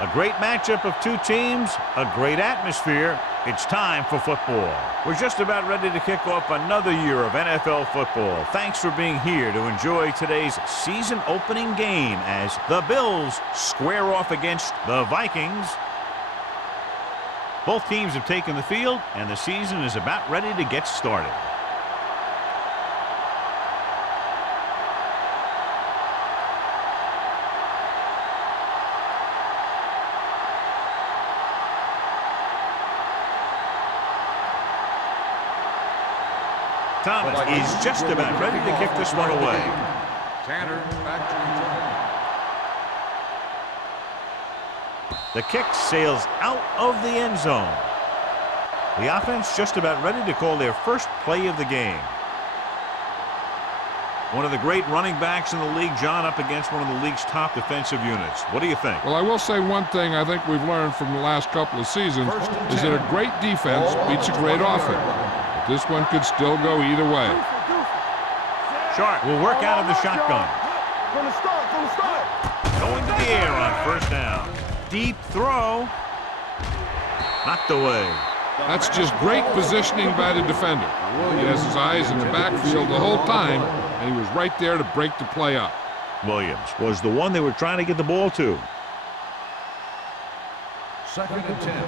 A great matchup of two teams, a great atmosphere. It's time for football. We're just about ready to kick off another year of NFL football. Thanks for being here to enjoy today's season opening game as the Bills square off against the Vikings. Both teams have taken the field, and the season is about ready to get started. Thomas is just about ready to kick this one away. Tanner back to return. The kick sails out of the end zone. The offense just about ready to call their first play of the game. One of the great running backs in the league, John, up against one of the league's top defensive units. What do you think? Well, I will say one thing I think we've learned from the last couple of seasons is that a great defense beats a great offense. This one could still go either way. Sharp will work out of the shotgun. Going to the air on first down. Deep throw. Knocked away. That's just great positioning by the defender. He has his eyes in the backfield the whole time, and he was right there to break the play up. Williams was the one they were trying to get the ball to. 2nd and 10.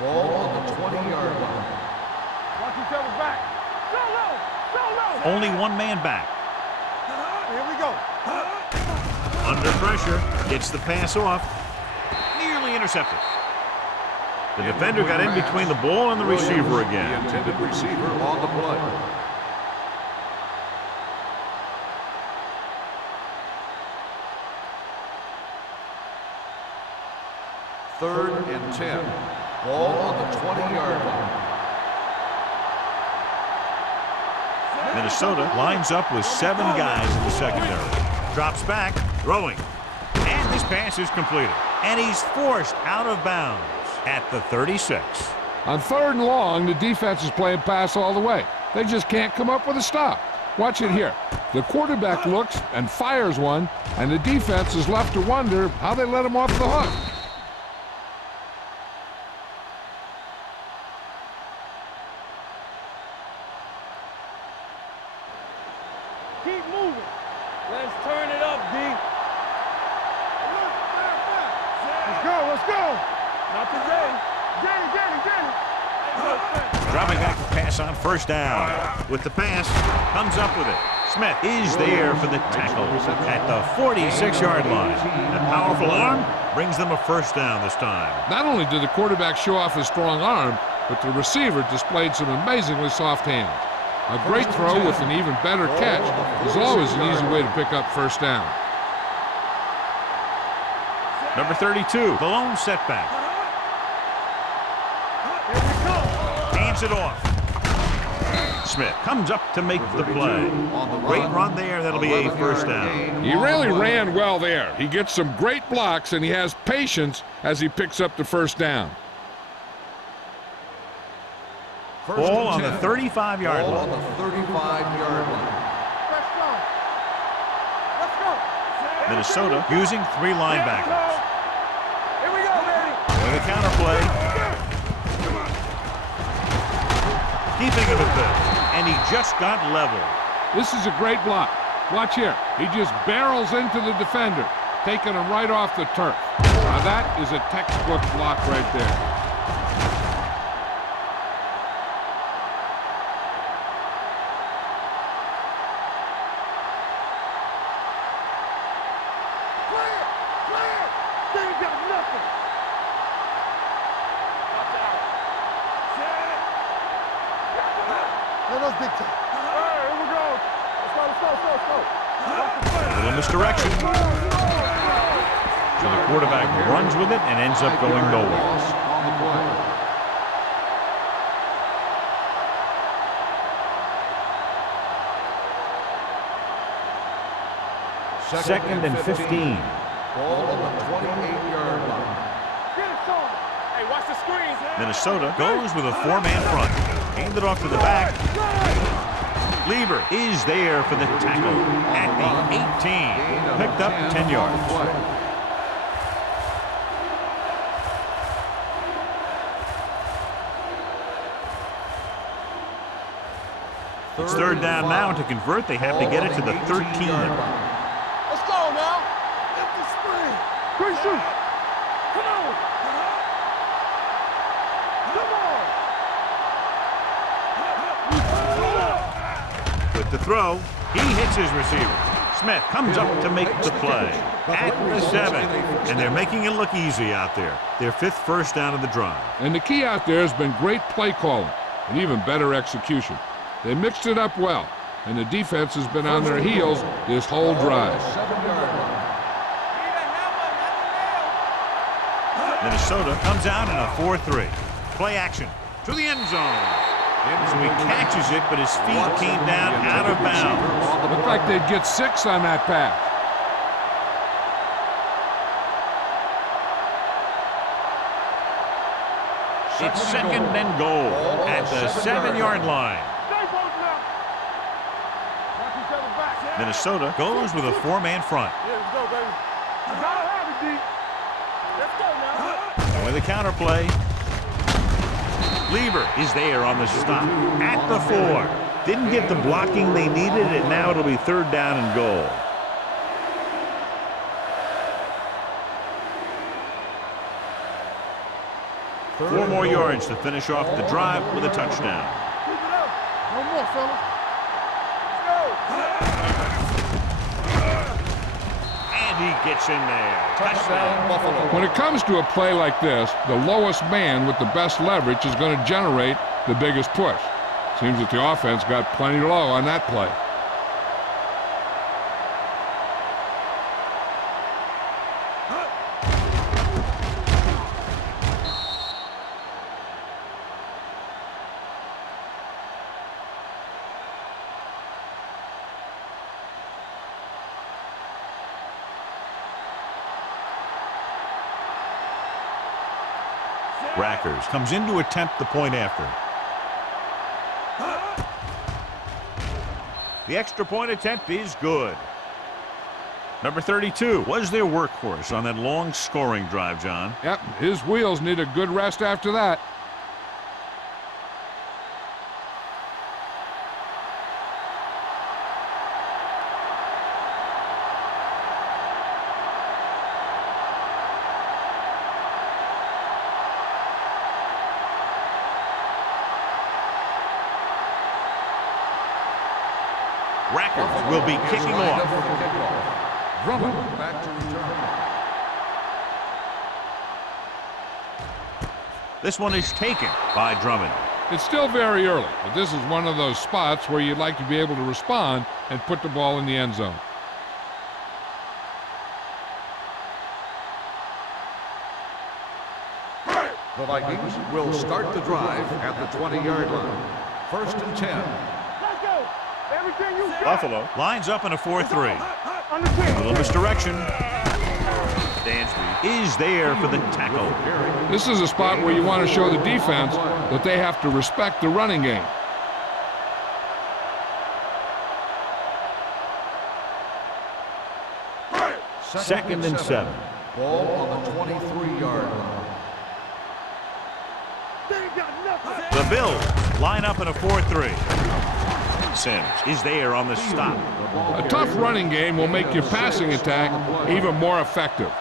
Ball on the 20-yard line. Only one man back. Here we go. Under pressure. Gets the pass off. Nearly intercepted. The defender got in between the ball and the receiver again. The intended receiver on the play. Third and 10. Ball on the 20-yard line. Minnesota lines up with 7 guys in the secondary. Drops back, throwing. And this pass is completed. And he's forced out of bounds at the 36. On 3rd and long, the defense is playing pass all the way. They just can't come up with a stop. Watch it here. The quarterback looks and fires one, and the defense is left to wonder how they let him off the hook. Keep moving. Let's turn it up, D. Let's go. Not today. Get it. Dropping back to pass on first down. With the pass, comes up with it. Smith is there for the tackle at the 46-yard line. A powerful arm brings them a first down this time. Not only did the quarterback show off his strong arm, but the receiver displayed some amazingly soft hands. A great throw with an even better catch is always an easy way to pick up first down. Number 32, the lone setback. Hands it off. Smith comes up to make the play. Great run there. That'll be a first down. He really ran well there. He gets some great blocks, and he has patience as he picks up the first down. Ball on the 35-yard line. On the 35-yard line. Let's go. Minnesota using 3 linebackers. Here we go, baby. With a counter play. Keeping him at this. And he just got level. This is a great block. Watch here. He just barrels into the defender, taking him right off the turf. Now that is a textbook block right there. Little misdirection. So the quarterback runs with it and ends up going nowhere. Second and 15. Ball on the 28-yard line. Hey, watch the screen. Minnesota goes with a 4-man front. Hand it off to the back. Lieber is there for the tackle at the 18. Picked up 10 yards. It's third down now. To convert, they have to get it to the 13. Let's go now. Get the sprint. Great shoot. Come on. Come on. With the throw, he hits his receiver. Smith comes up to make the play at the 7, and they're making it look easy out there. Their 5th first down of the drive. And the key out there has been great play calling and even better execution. They mixed it up well, and the defense has been on their heels this whole drive. Minnesota comes out in a 4-3. Play action to the end zone. So he catches it, but his feet came down out of bounds. Looked like they'd get 6 on that pass. It's 2nd and goal at the 7-yard line. Minnesota goes with a 4-man front. Yeah, let's go, baby. You gotta have it, D. Let's go now. With a counter play. Lieber is there on the stop at the 4. Didn't get the blocking they needed, and now it'll be 3rd down and goal. Four more yards to finish off the drive with a touchdown. Keep it up. No more, fellas. And he gets in there. Touchdown, Buffalo. When it comes to a play like this, the lowest man with the best leverage is going to generate the biggest push. Seems that the offense got plenty low on that play. Rackers comes in to attempt the point after. The extra point attempt is good. Number 32 was their workhorse on that long scoring drive, John. Yep, his wheels need a good rest after that. Rackers will be kicking off. Drummond back to return. This one is taken by Drummond. It's still very early, but this is one of those spots where you'd like to be able to respond and put the ball in the end zone. The Vikings will start the drive at the 20-yard line. 1st and 10. Let's go. Everything you got. Buffalo lines up in a 4-3. Understand. A little misdirection. Dansby is there for the tackle. This is a spot where you want to show the defense that they have to respect the running game. Second and 7. Ball on the 23-yard line. They ain't got nothing. The Bills line up in a 4-3. Sims is there on the stop. A tough running game will make your passing attack even more effective.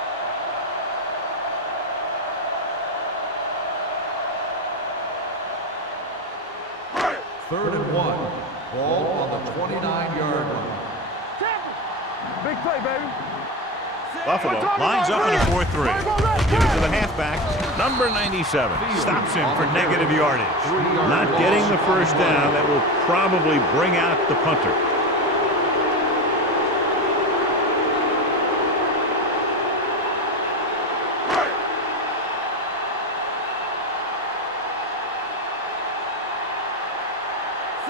Third and 1. Ball on the 29-yard line. Tackle. Big play, baby. Buffalo lines up in a 4-3. Give it to the halfback. Number 97 stops him for negative yardage. Not getting the first down. That will probably bring out the punter.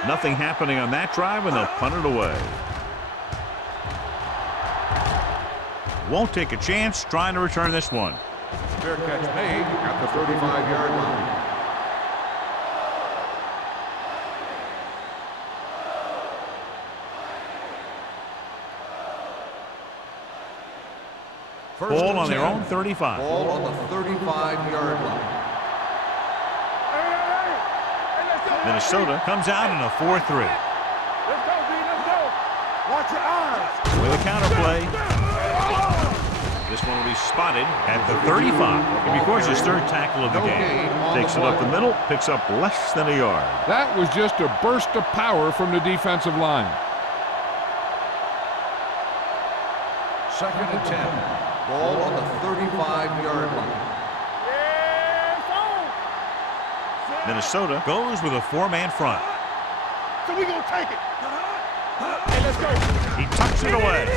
Nothing happening on that drive, and they'll punt it away. Won't take a chance trying to return this one. Fair catch made at the 35-yard line. Ball on their own 35. Ball on the 35-yard line. Minnesota comes out in a 4-3. Watch your eyes. With a counter play. This one will be spotted at the 35. He records his third tackle of the game. Takes it up the middle, picks up less than a yard. That was just a burst of power from the defensive line. 2nd and 10. Ball on the 35-yard line. Minnesota goes with a 4-man front. So we gonna take it. Hey, let's go. He tucks it away.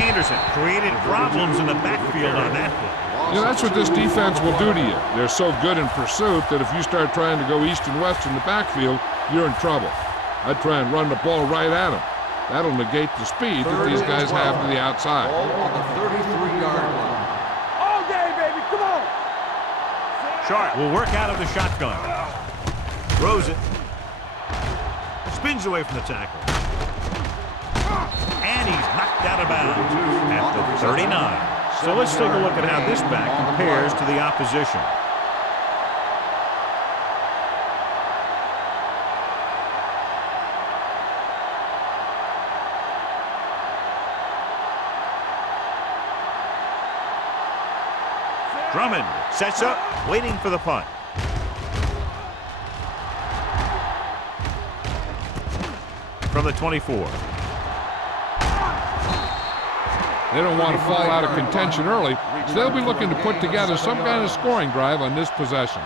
Anderson created problems in the backfield on that play. You know, that's what this defense will do to you. They're so good in pursuit that if you start trying to go east and west in the backfield, you're in trouble. I'd try and run the ball right at them. That'll negate the speed that these guys have to the outside. Ball on the 33-yard line. All day, baby. Come on. Sharp will work out of the shotgun. Throws it. Spins away from the tackle. And he's knocked out of bounds at the 39. So let's take a look at how this back compares to the opposition. Drummond sets up, waiting for the punt. From the 24. They don't want to fall out of contention early, so they'll be looking to put together some kind of scoring drive on this possession.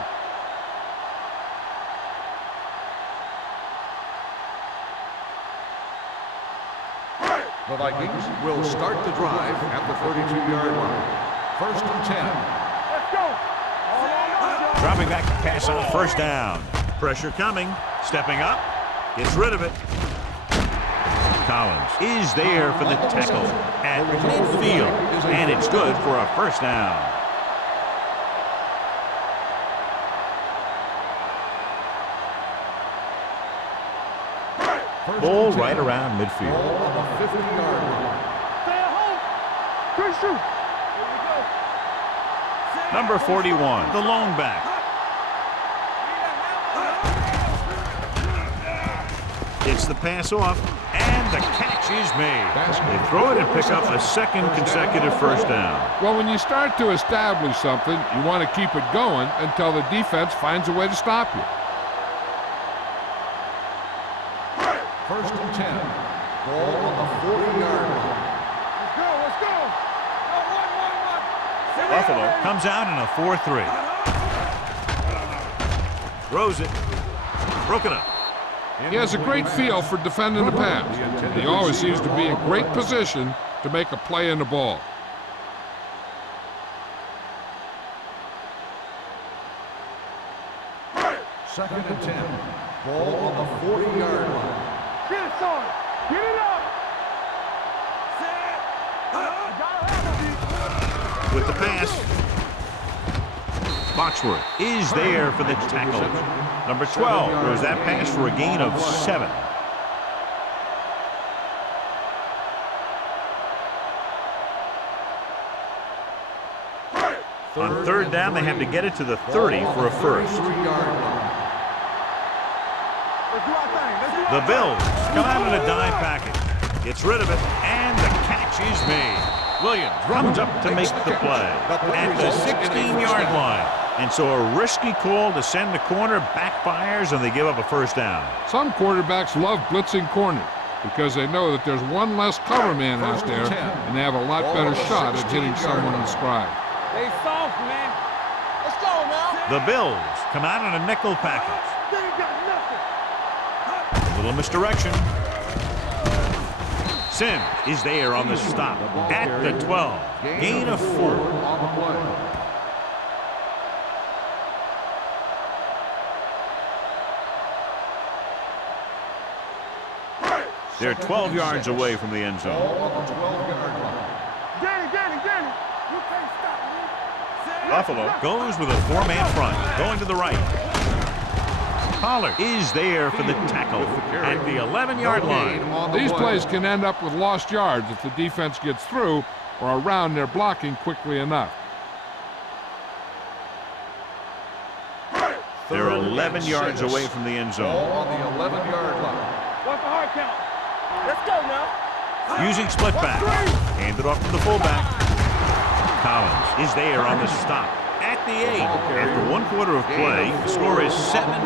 The Vikings will start the drive at the 32-yard line. 1st and 10. Let's go. Dropping back to pass on 1st down. Pressure coming. Stepping up. Gets rid of it. Collins is there for the tackle at midfield. And it's good for a 1st down. Ball right around midfield. Ball on the 50-yard line. Stay at home. Good shoot. Here we go. Number 41, the lone back. It's the pass off, and the catch is made. They throw it and pick up a 2nd consecutive 1st down. Well, when you start to establish something, you want to keep it going until the defense finds a way to stop you. 1st and 10. Ball on the 40-yard line. Let's go. Let's go. One. Buffalo comes out in a 4-3. Throws it. Broken up. He has a great feel for defending the pass. He always seems to be in great position to make a play in the ball. Second and 10. Ball on the 40-yard line. Get it, son. Get it up. With the pass. Foxworth is there for the tackle. Number 12 throws that pass for a gain of 7. On 3rd down, they have to get it to the 30 for a 1st. The Bills come out in a dime package. Gets rid of it, and the catch is made. Williams runs up to make the play at the 16-yard line. And so a risky call to send the corner backfires, and they give up a 1st down. Some quarterbacks love blitzing corners because they know that there's one less cover man out there, and they have a lot better shot at hitting someone in stride. They soft, man. Let's go now. The Bills come out in a nickel package. They ain't got nothing. A little misdirection. Sims is there on the stop at the 12. Gain of 4. On the play. They're 12 yards away from the end zone. Ball on the 12-yard line. Danny. You can't stop me. Buffalo goes with a 4-man front, going to the right. Pollard is there for the tackle at the 11-yard line. These plays can end up with lost yards if the defense gets through or around their blocking quickly enough. They're 11 yards away from the end Ball zone. on the 11-yard line. What's the hard count? Let's go now. Using split back. Handed off to the fullback. Collins is there on the stop. At the 8. After 1 quarter of play, the score is 7-0.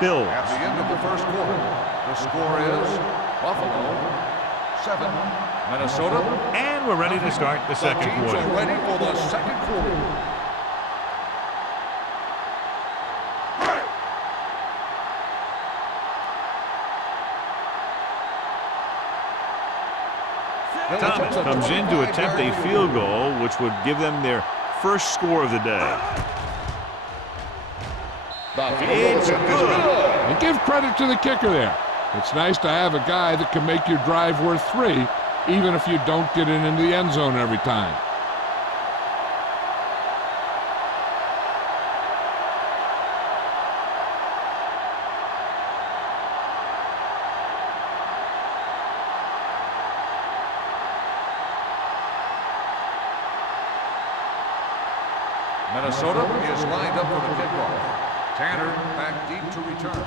Bills. At the end of the first quarter, the score is Buffalo 7, Minnesota. And we're ready to start the second teams quarter. are ready for the second quarter. Thomas comes in to attempt a field goal, which would give them their first score of the day. It's good. And give credit to the kicker there. It's nice to have a guy that can make your drive worth 3, even if you don't get it into the end zone every time. Minnesota is lined up for the kickoff. Tanner back deep to return.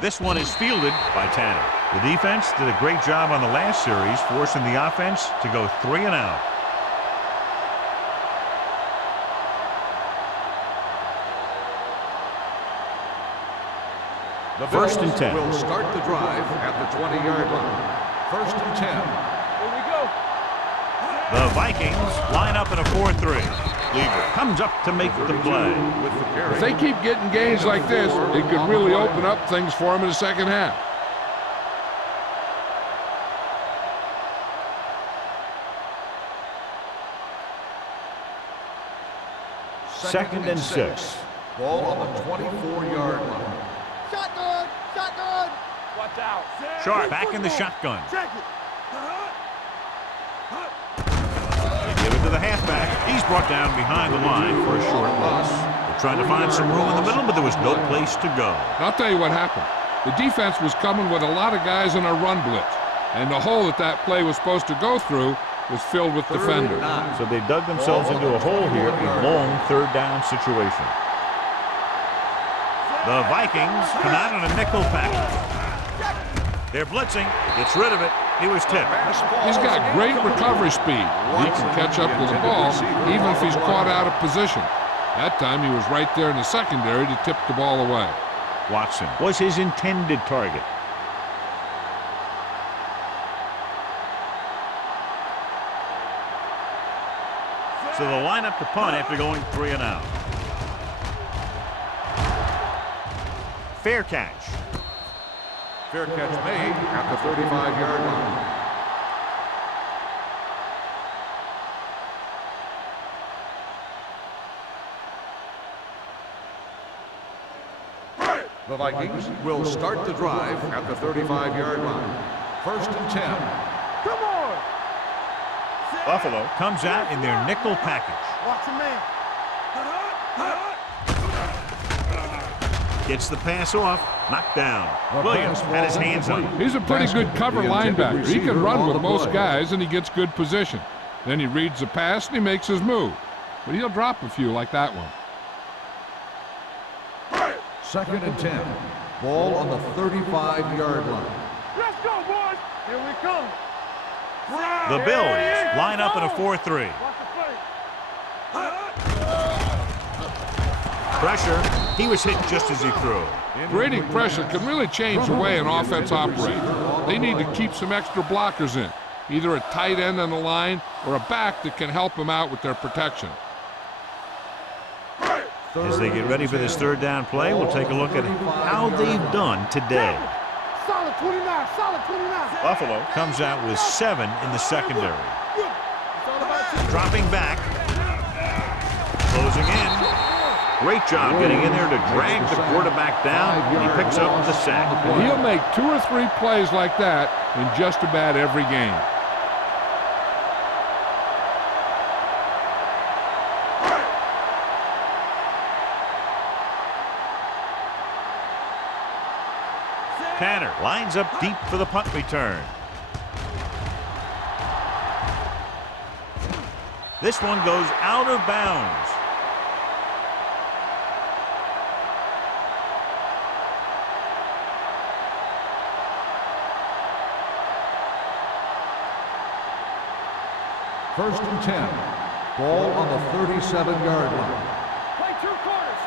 This one is fielded by Tanner. The defense did a great job on the last series, forcing the offense to go 3 and out. The First and 10. will start the drive at the 20-yard line. First and 10. Here we go. The Vikings line up in a 4-3. Lieber comes up to make the play. With the carry. If they keep getting gains like this, it could really open up things for them in the second half. Second and 6. Ball on the 24-yard line. Shotgun. Shotgun. Watch out. Sharp back in the shotgun. Check it. They give it to the halfback. He's brought down behind the line for a short loss. They're trying to find some room in the middle, but there was no place to go. I'll tell you what happened. The defense was coming with a lot of guys in a run blitz, and the hole that play was supposed to go through was filled with defenders. So they dug themselves into a hole here, a long third down situation. The Vikings come out in a nickel package. They're blitzing. Gets rid of it. He was tipped. He's got great recovery speed. He can catch up with the ball even if he's caught out of position. That time he was right there in the secondary to tip the ball away. Watson was his intended target. So they'll line up to punt after going 3 and out. Fair catch. Fair catch made at the 35-yard line. The Vikings will start the drive at the 35-yard line. First and 10. Come on. Buffalo comes out in their nickel package. Watch your man. Gets the pass off, knocked down. Williams had his hands on it. He's a pretty good cover linebacker. He can run with most guys, and he gets good position. Then he reads the pass, and he makes his move. But he'll drop a few like that one. Second and 10. Ball on the 35-yard line. Let's go, boys. Here we come. The Bills line up in a 4-3. Watch the play. Pressure. He was hit just as he threw. Creating pressure can really change the way an offense operates. They need to keep some extra blockers in, either a tight end on the line or a back that can help them out with their protection. As they get ready for this third down play, we'll take a look at how they've done today. Solid 29. Solid 29. Buffalo comes out with 7 in the secondary. Dropping back. Closing in. Great job getting in there to drag the quarterback down, and he picks up the sack. He'll make 2 or 3 plays like that in just about every game. Tanner lines up deep for the punt return. This one goes out of bounds. First and 10. Ball on the 37-yard line. Play two quarters.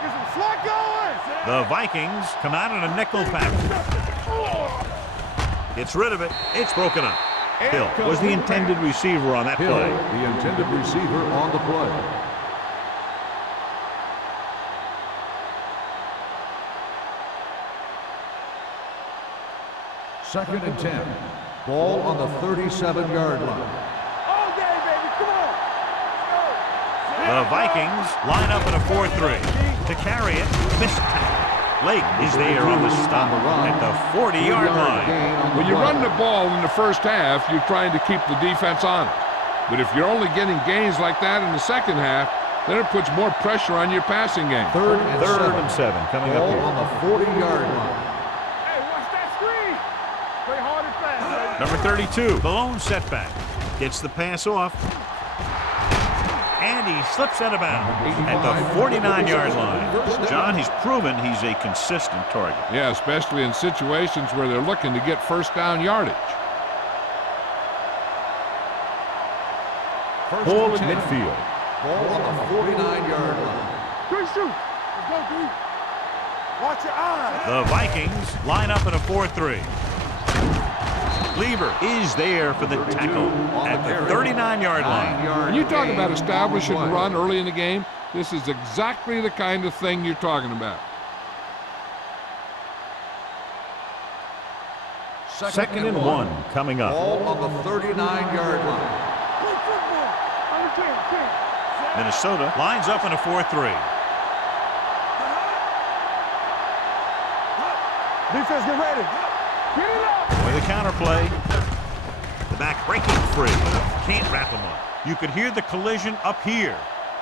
Get some slack going. The Vikings come out in a nickel package. Gets rid of it. It's broken up. Hill was the intended receiver on that Hill, play. the intended receiver on the play. Second and 10. Ball on the 37-yard line. All day, baby. Come on. The Vikings line up in a 4-3. To carry it, missed tackle. Lake is there on the stop at the 40-yard line. When you run the ball in the first half, you're trying to keep the defense on it. But if you're only getting gains like that in the second half, then it puts more pressure on your passing game. Third and seven coming up Ball here. on the 40-yard line. Hey, watch that screen. Play hard and fast, baby. Number 32, the lone setback. Gets the pass off. And he slips out of bounds at the 49-yard line. John, he's proven he's a consistent target. Yeah, especially in situations where they're looking to get first down yardage. Ball at midfield. Ball on the 49-yard line. Good shoot. Let's go, D. Watch your eyes. The Vikings line up in a 4-3. Lever is there for the tackle at the 39-yard line. When you talk about establishing a run early in the game, this is exactly the kind of thing you're talking about. Second and 1 coming up. Ball on the 39-yard line. Play football. Understand, team. Minnesota lines up in a 4-3. Defense, get ready. Get it up. With a counter play. The back breaking free. Can't wrap him up. You could hear the collision up here.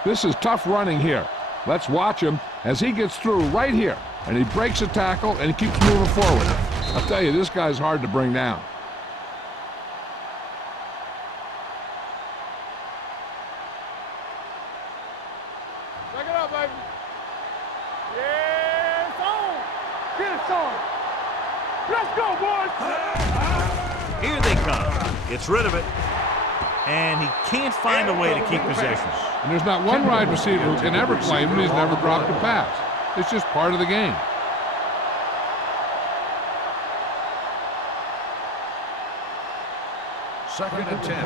This is tough running here. Let's watch him as he gets through right here. And he breaks a tackle and he keeps moving forward. I'll tell you, this guy's hard to bring down. Check it out, baby. Yeah, it's on. Get it on. Let's go, boys. Here they come. Gets rid of it. And he can't find a way to keep possession. And there's not one wide receiver who can ever claim that he's never dropped a pass. It's just part of the game. Second and 10.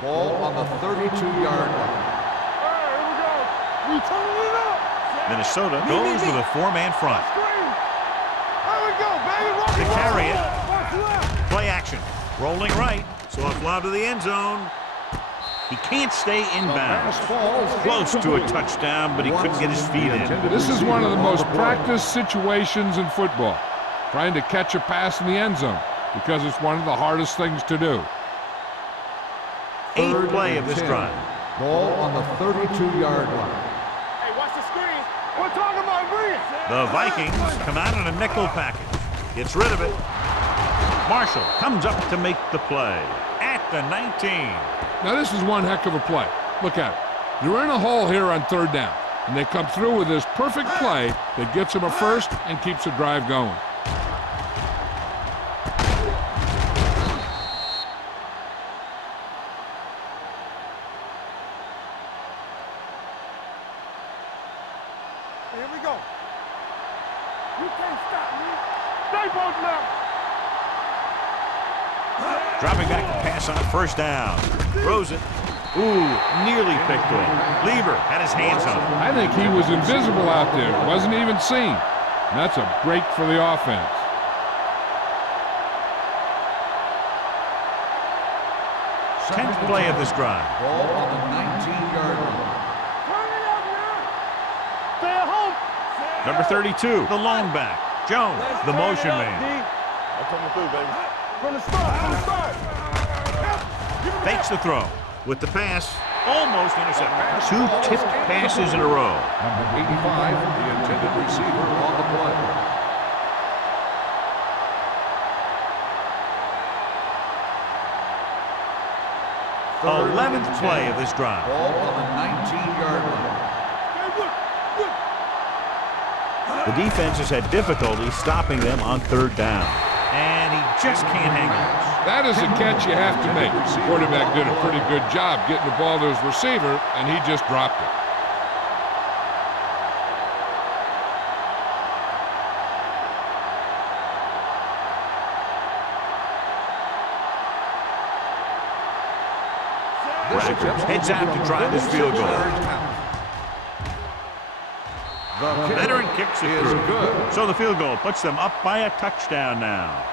Ball on the 32-yard line. All right, here we go. We turning it up. Minnesota goes with a 4-man front. Screen. There we go, baby. Rock To and roll. carry it. Watch left. Play action. Rolling right. Soft lob to the end zone. He can't stay inbounds. Close to a touchdown, but he couldn't get his feet in. This is one of the most practiced situations in football, trying to catch a pass in the end zone, because it's one of the hardest things to do. Eighth play of this drive. Ball on the 32-yard line. Hey, watch the screen. We're talking about bring it. The Vikings come out in a nickel package. Gets rid of it. Marshall comes up to make the play at the 19. Now this is one heck of a play. Look at it. They're in a hole here on third down, and they come through with this perfect play that gets them a first and keeps the drive going. Here we go. You can't stop me. Stay both left. Dropping back to pass on first down. Throws it. Ooh, nearly picked off. Lever had his hands on it. I think he was invisible out there. Wasn't even seen. And that's a break for the offense. Second 10th play of this drive. Ball on the 19-yard line. Turn it up, man. Stay at home. Number 32, the lone back. Jones, the motion man. I'm coming through, baby. From the start. Fakes the throw. With the pass, almost intercepted. 2 tipped passes in a row. Number 85, the intended receiver on the play. Third 11th and play 10. of this drive. Ball on the 19-yard line. The defense has had difficulty stopping them on third down. And he just can't hang on. That is a catch you have to make. The quarterback did a pretty good job getting the ball to his receiver, and he just dropped it. Heads out to try this field goal. The veteran kicks it through. Good. So the field goal puts them up by a touchdown now.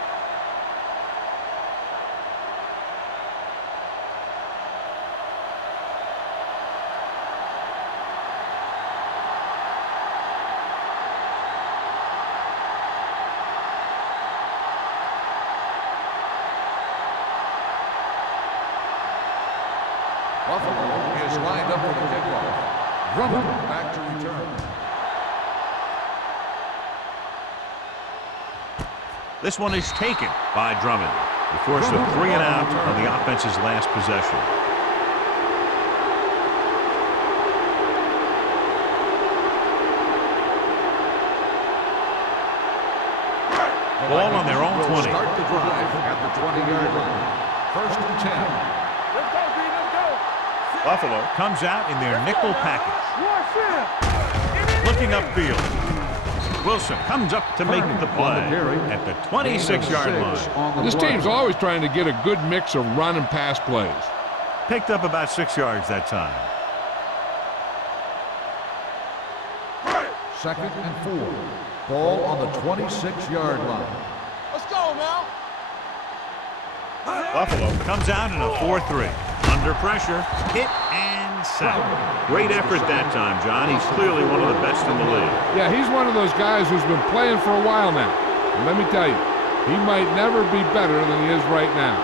Buffalo is lined up for the kickoff. Drummond back to return. This one is taken by Drummond. He forced a 3 and out on the offense's last possession. Ball on their own 20. Start the drive at the 20-yard line. 1st and 10. Let's go, B, let's go. Buffalo comes out in their nickel package. Looking upfield. Wilson comes up to make the play at the 26-yard line. This team's always trying to get a good mix of run and pass plays. Picked up about 6 yards that time. 2nd and 4. Ball on the 26-yard line. Let's go now. Buffalo comes out in a 4-3. Under pressure, hit and sack. Great effort that time, John. He's clearly one of the best in the league. Yeah, he's one of those guys who's been playing for a while now. And let me tell you, he might never be better than he is right now.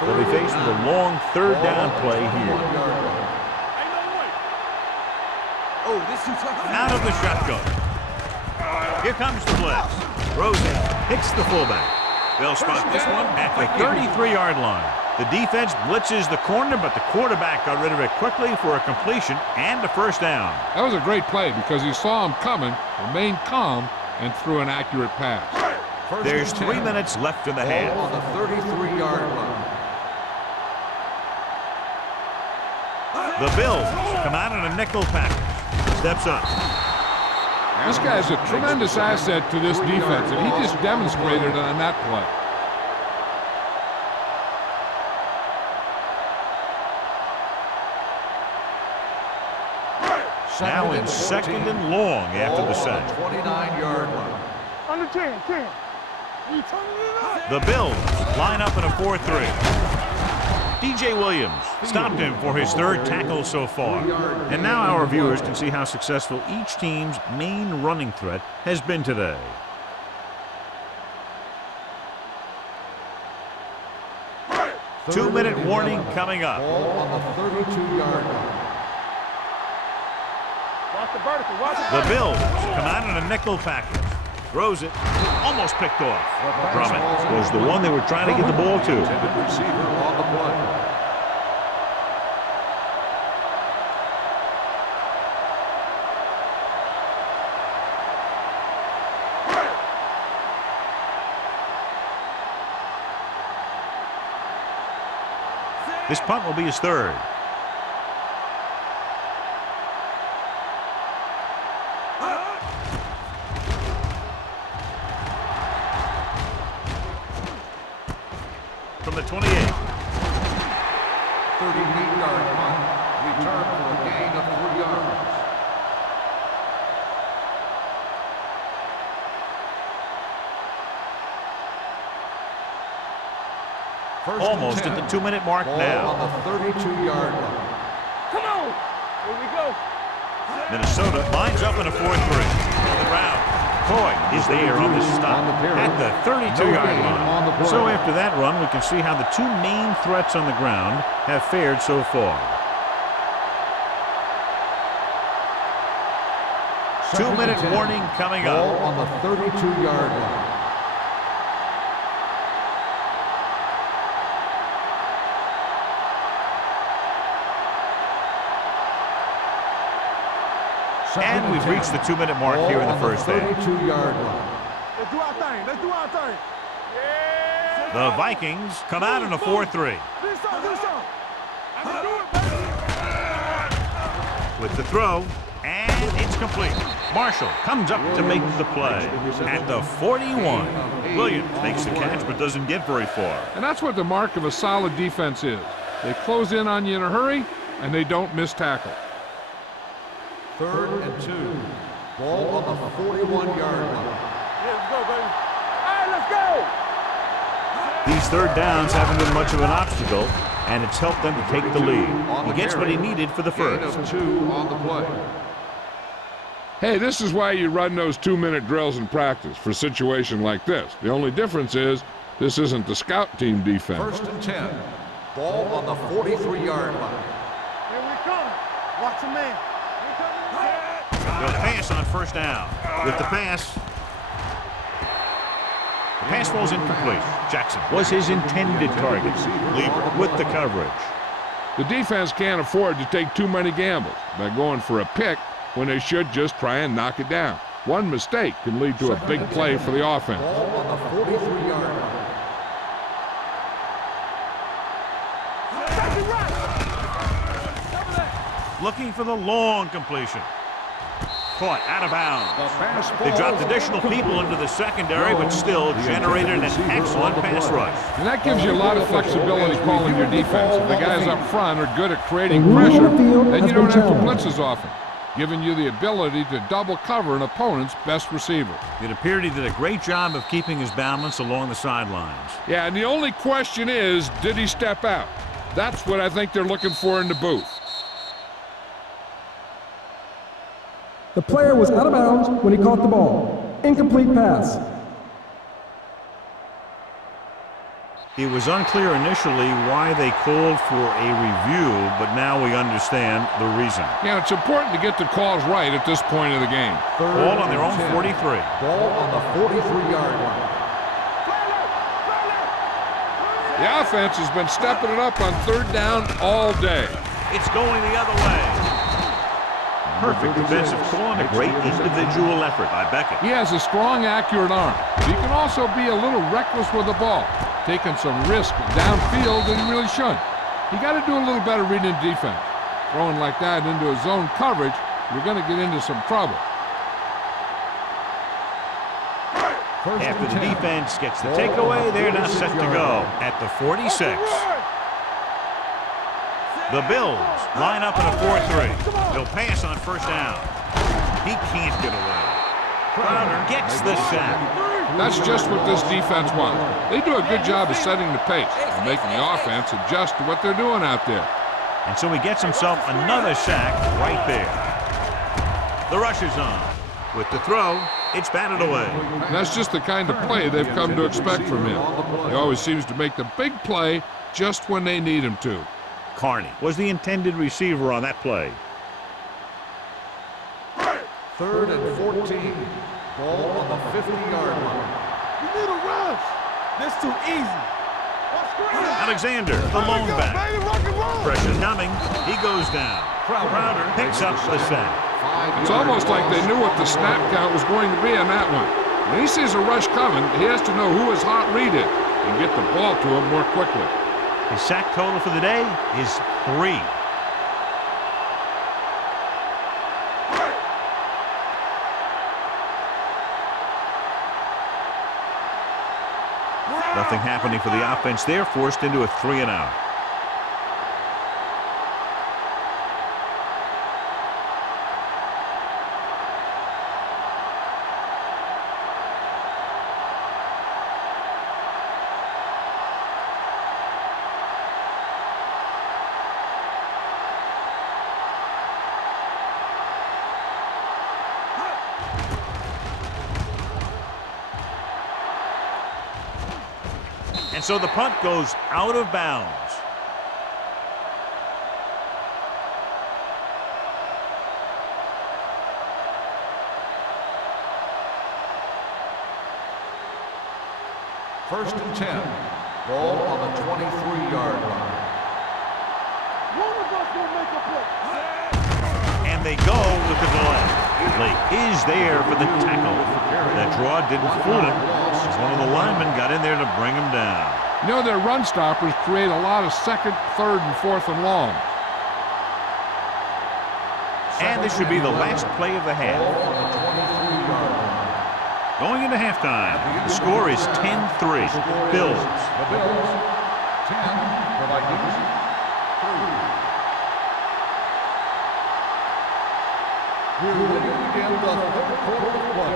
They'll be faced with a long 3rd down play here. Oh, this is tough. Out of the shotgun. Here comes the blitz. Rosen hits the fullback. They'll spot this one at the 33-yard line. The defense blitzes the corner, but the quarterback got rid of it quickly for a completion and a 1st down. That was a great play because he saw him coming, remained calm, and threw an accurate pass. There's 3 minutes left in the half. On the 33-yard line. The Bills come out in a nickel package. Steps up. This guy's a tremendous asset to this defense, and he just demonstrated it on that play. Now in 2nd and long after the sack. 29-yard line. Under 10. You turning it up. The Bills line up in a 4-3. DJ Williams stopped him for his 3rd tackle so far. And now our viewers can see how successful each team's main running threat has been today. Two-minute warning coming up. Ball on the 32-yard line. Watch the vertical. Watch the The Bills come out in a nickel package. Throws it. Almost picked off. Drummond was the one they were trying to get the ball to. Intended receiver on the play. This punt will be his 3rd. From the 28. 38-yard punt. Return for a gain of 3 yards. Almost at the 2-minute mark Ball now. on the 32-yard line. Come on. Here we go. Minnesota lines up in a 4-3. The route. Coy is there on the stop at the 32-yard line. So after that run, we can see how the 2 main threats on the ground have fared so far. 2-minute warning coming Ball up. on the 32-yard line. And we've reached the 2-minute mark here in the first half. 32-yard line. Let's do our thing. Let's do our thing. Yeah. The Vikings come out in a 4-3. With the throw, and it's complete. Marshall comes up to make the play at the 41. Williams makes the catch but doesn't get very far. And that's what the mark of a solid defense is. They close in on you in a hurry, and they don't miss tackle. 3rd and 2. Ball on the 41-yard line. Let's go, baby. All right, let's go. These third downs haven't been much of an obstacle, and it's helped them to take the lead. He gets what he needed for the Gain first. of 2 on the play. Hey, this is why you run those 2-minute drills in practice for a situation like this. The only difference is this isn't the scout team defense. 1st and 10. Ball on the 43-yard line. Here we come. Watch him, man. They'll pass on first down. With the pass, the pass falls incomplete. Jackson was his intended target. Lieber with the coverage. The defense can't afford to take too many gambles by going for a pick when they should just try and knock it down. One mistake can lead to a big play for the offense. Ball on the 43-yard line. Looking for the long completion. Caught out of bounds. They dropped additional people into the secondary, but still generated an excellent pass rush. And that gives you a lot of flexibility calling your defense. If the guys up front are good at creating pressure, then you don't have to blitz as often, giving you the ability to double cover an opponent's best receiver. It appeared he did a great job of keeping his balance along the sidelines. Yeah, and the only question is, did he step out? That's what I think they're looking for in the booth. The player was out of bounds when he caught the ball. Incomplete pass. It was unclear initially why they called for a review, but now we understand the reason. Yeah, it's important to get the calls right at this point of the game. Ball on their own 43. Ball on the 43-yard line. The offense has been stepping it up on third down all day. It's going the other way. Perfect defensive call and a great individual effort by Beckett. He has a strong, accurate arm. He can also be a little reckless with the ball, taking some risk downfield that he really shouldn't. You got to do a little better reading defense. Throwing like that into a zone coverage, you're going to get into some trouble. After the defense gets the takeaway, they're now set to go at the 46. The Bills line up in a 4-3. They'll pass on first down. He can't get away. Crowder gets the sack. That's just what this defense wants. They do a good job of setting the pace and making the offense adjust to what they're doing out there. And so he gets himself another sack right there. The rush is on. With the throw, it's batted away. And that's just the kind of play they've come to expect from him. He always seems to make the big play just when they need him to. Carney was the intended receiver on that play. 3rd and 14. Ball on the 50-yard line. You need a rush. That's too easy. Alexander, the lone back. Pressure coming. He goes down. Crowder picks up the sack. It's almost like they knew what the snap count was going to be on that one. When he sees a rush coming, he has to know who his hot read is and get the ball to him more quickly. His sack total for the day is 3. Nothing happening for the offense. They're forced into a 3-and-out. And so the punt goes out of bounds. First and 10. Ball on the 23-yard line. One of us will make a play. And they go with the delay. Blake is there for the tackle. That draw didn't fool him. one of the linemen got in there to bring him down. You know, their run stoppers create a lot of second, third, and fourth and long. And this should be the last play of the half. Going into halftime, the score is 10-3. Bills. The Bills, 10, the Vikings, 3. We're ready to begin the third quarter of play.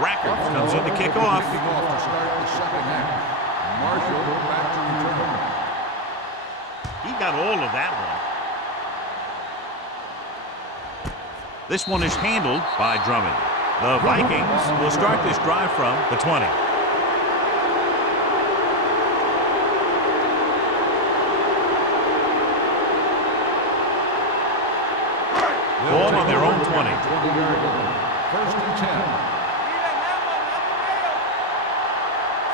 Rackers comes in to kick off. Kicking off to start the second half. Marshall back to return. He got all of that one. This one is handled by Drummond. The Vikings will start this drive from the 20. Ball on their own 20. 20-yard line. First and 10.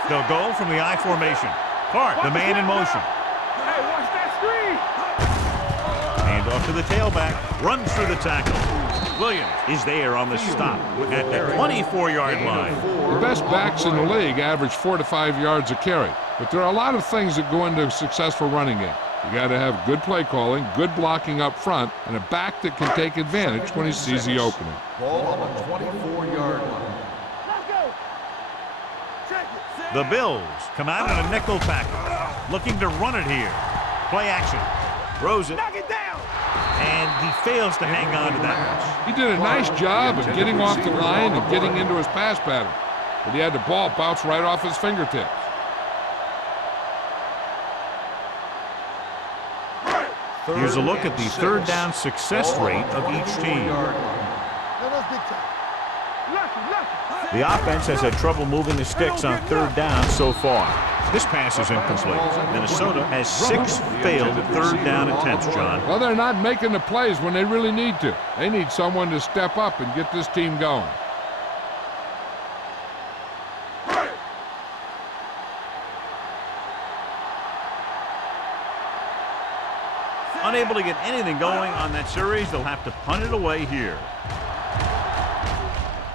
They'll go from the I formation. Clark, the man in motion. Hey, watch that screen! Hand off to the tailback. Runs through the tackle. Williams is there on the stop at the 24-yard line. The best backs in the league average 4 to 5 yards a carry. But there are a lot of things that go into a successful running game. You got to have good play calling, good blocking up front, and a back that can take advantage when he sees the opening. Ball on the 24-yard line. The Bills come out in a nickel tackle, looking to run it here. Play action. Throws it. And he fails to hang on to that. He did a nice job of getting off the line and getting into his pass pattern. But he had the ball bounce right off his fingertips. Here's a look at the third down success rate of each team. The offense has had trouble moving the sticks on third down so far. This pass is incomplete. Minnesota has 6 failed third down attempts, John. Well, they're not making the plays when they really need to. They need someone to step up and get this team going. Unable to get anything going on that series, they'll have to punt it away here.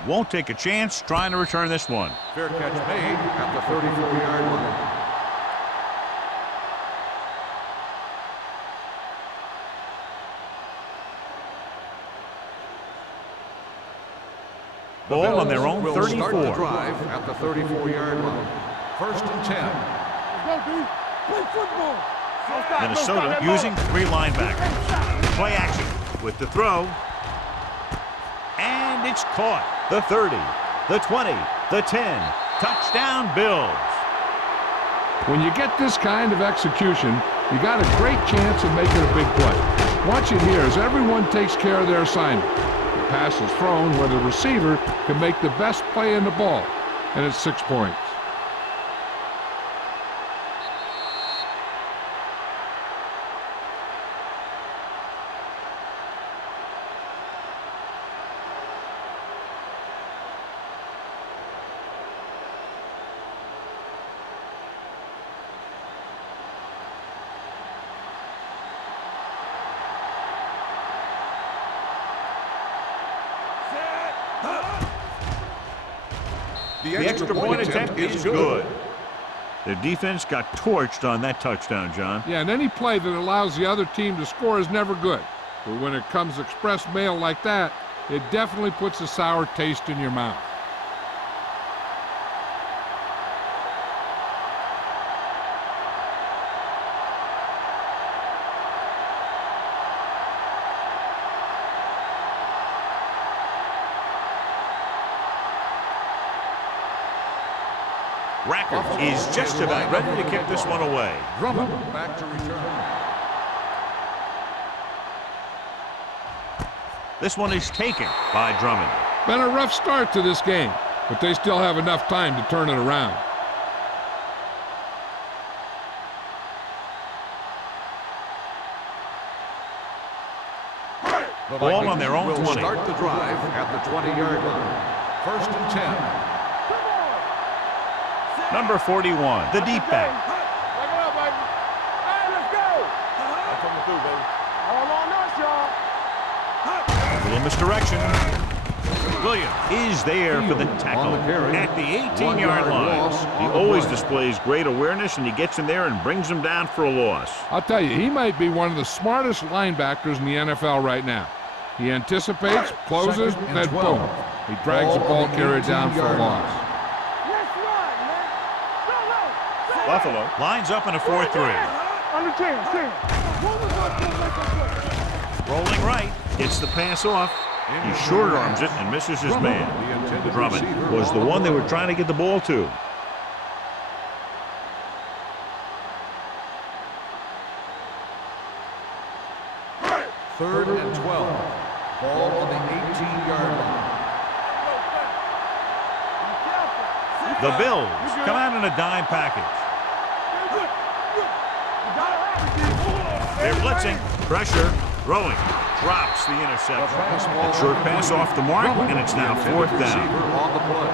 Won't take a chance trying to return this one. Fair catch made at the 34-yard line. Ball on their own 34. Start the drive at the 34-yard line. First and 10. Play football! Minnesota using 3 linebackers. Play action with the throw. And it's caught. The 30, the 20, the 10. Touchdown, Bills. When you get this kind of execution, you got a great chance of making a big play. Watch it here as everyone takes care of their assignment. The pass is thrown where the receiver can make the best play in the ball, and it's 6 points. The extra point attempt is good. Their defense got torched on that touchdown, John. Yeah, and any play that allows the other team to score is never good. But when it comes express mail like that, it definitely puts a sour taste in your mouth. Racker is just about ready to kick this one away. Drummond back to return. This one is taken by Drummond. Been a rough start to this game, but they still have enough time to turn it around. Ball on their own 20. Will start the drive at the 20-yard line. First and 10. Number 41, the deep back. little misdirection. Williams is there for the tackle at the 18-yard line. He always displays great awareness, and he gets in there and brings him down for a loss. I'll tell you, he might be one of the smartest linebackers in the NFL right now. He anticipates, closes, then boom. He drags the ball carrier down for a loss. Buffalo lines up in a 4-3. Under 10. Rolling right, gets the pass off. He short arms it and misses his man. Drummond was the one they were trying to get the ball to. Third and 12. Ball on the 18-yard line. The Bills come out in a dime package. They're blitzing. Pressure. Throwing. Drops the interception. A short pass off the mark, and it's now 4th down. On the play.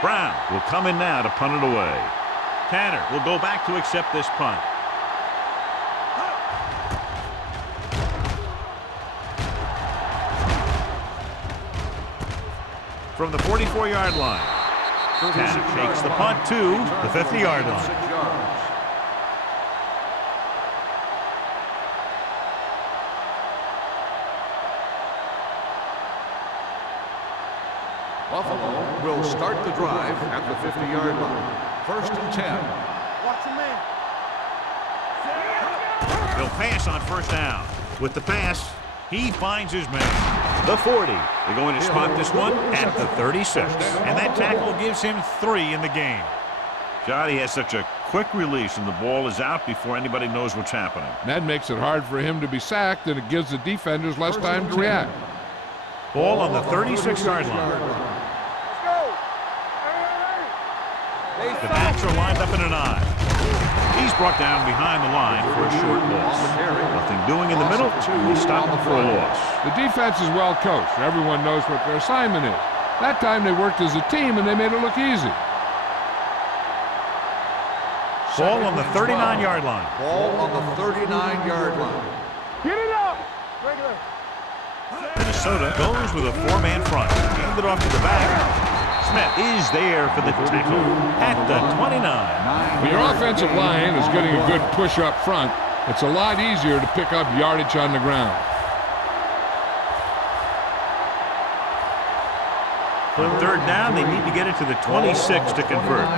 Brown will come in now to punt it away. Tanner will go back to accept this punt. From the 44-yard line, Tanner takes the punt to the 50-yard line. Buffalo will start the drive at the 50-yard line. 1st and 10. Watch your man. He'll pass on 1st down. With the pass, he finds his man. The 40. They're going to spot this one at the 36. And that tackle gives him 3 in the game. Johnny has such a quick release, and the ball is out before anybody knows what's happening. That makes it hard for him to be sacked, and it gives the defenders less time to react. Ball on the 36-yard line. The backs are lined up in an I. He's brought down behind the line for a short loss. Nothing doing in the middle. He stopped him for a loss. The defense is well coached. Everyone knows what their assignment is. That time they worked as a team, and they made it look easy. Ball on the 39-yard line. Ball on the 39-yard line. Get it up. Regular. Minnesota goes with a 4-man front. Hand it off to the back. Smith is there for the tackle at the 29. When your offensive line is getting a good push up front, it's a lot easier to pick up yardage on the ground. On 3rd down, they need to get it to the 26 to convert.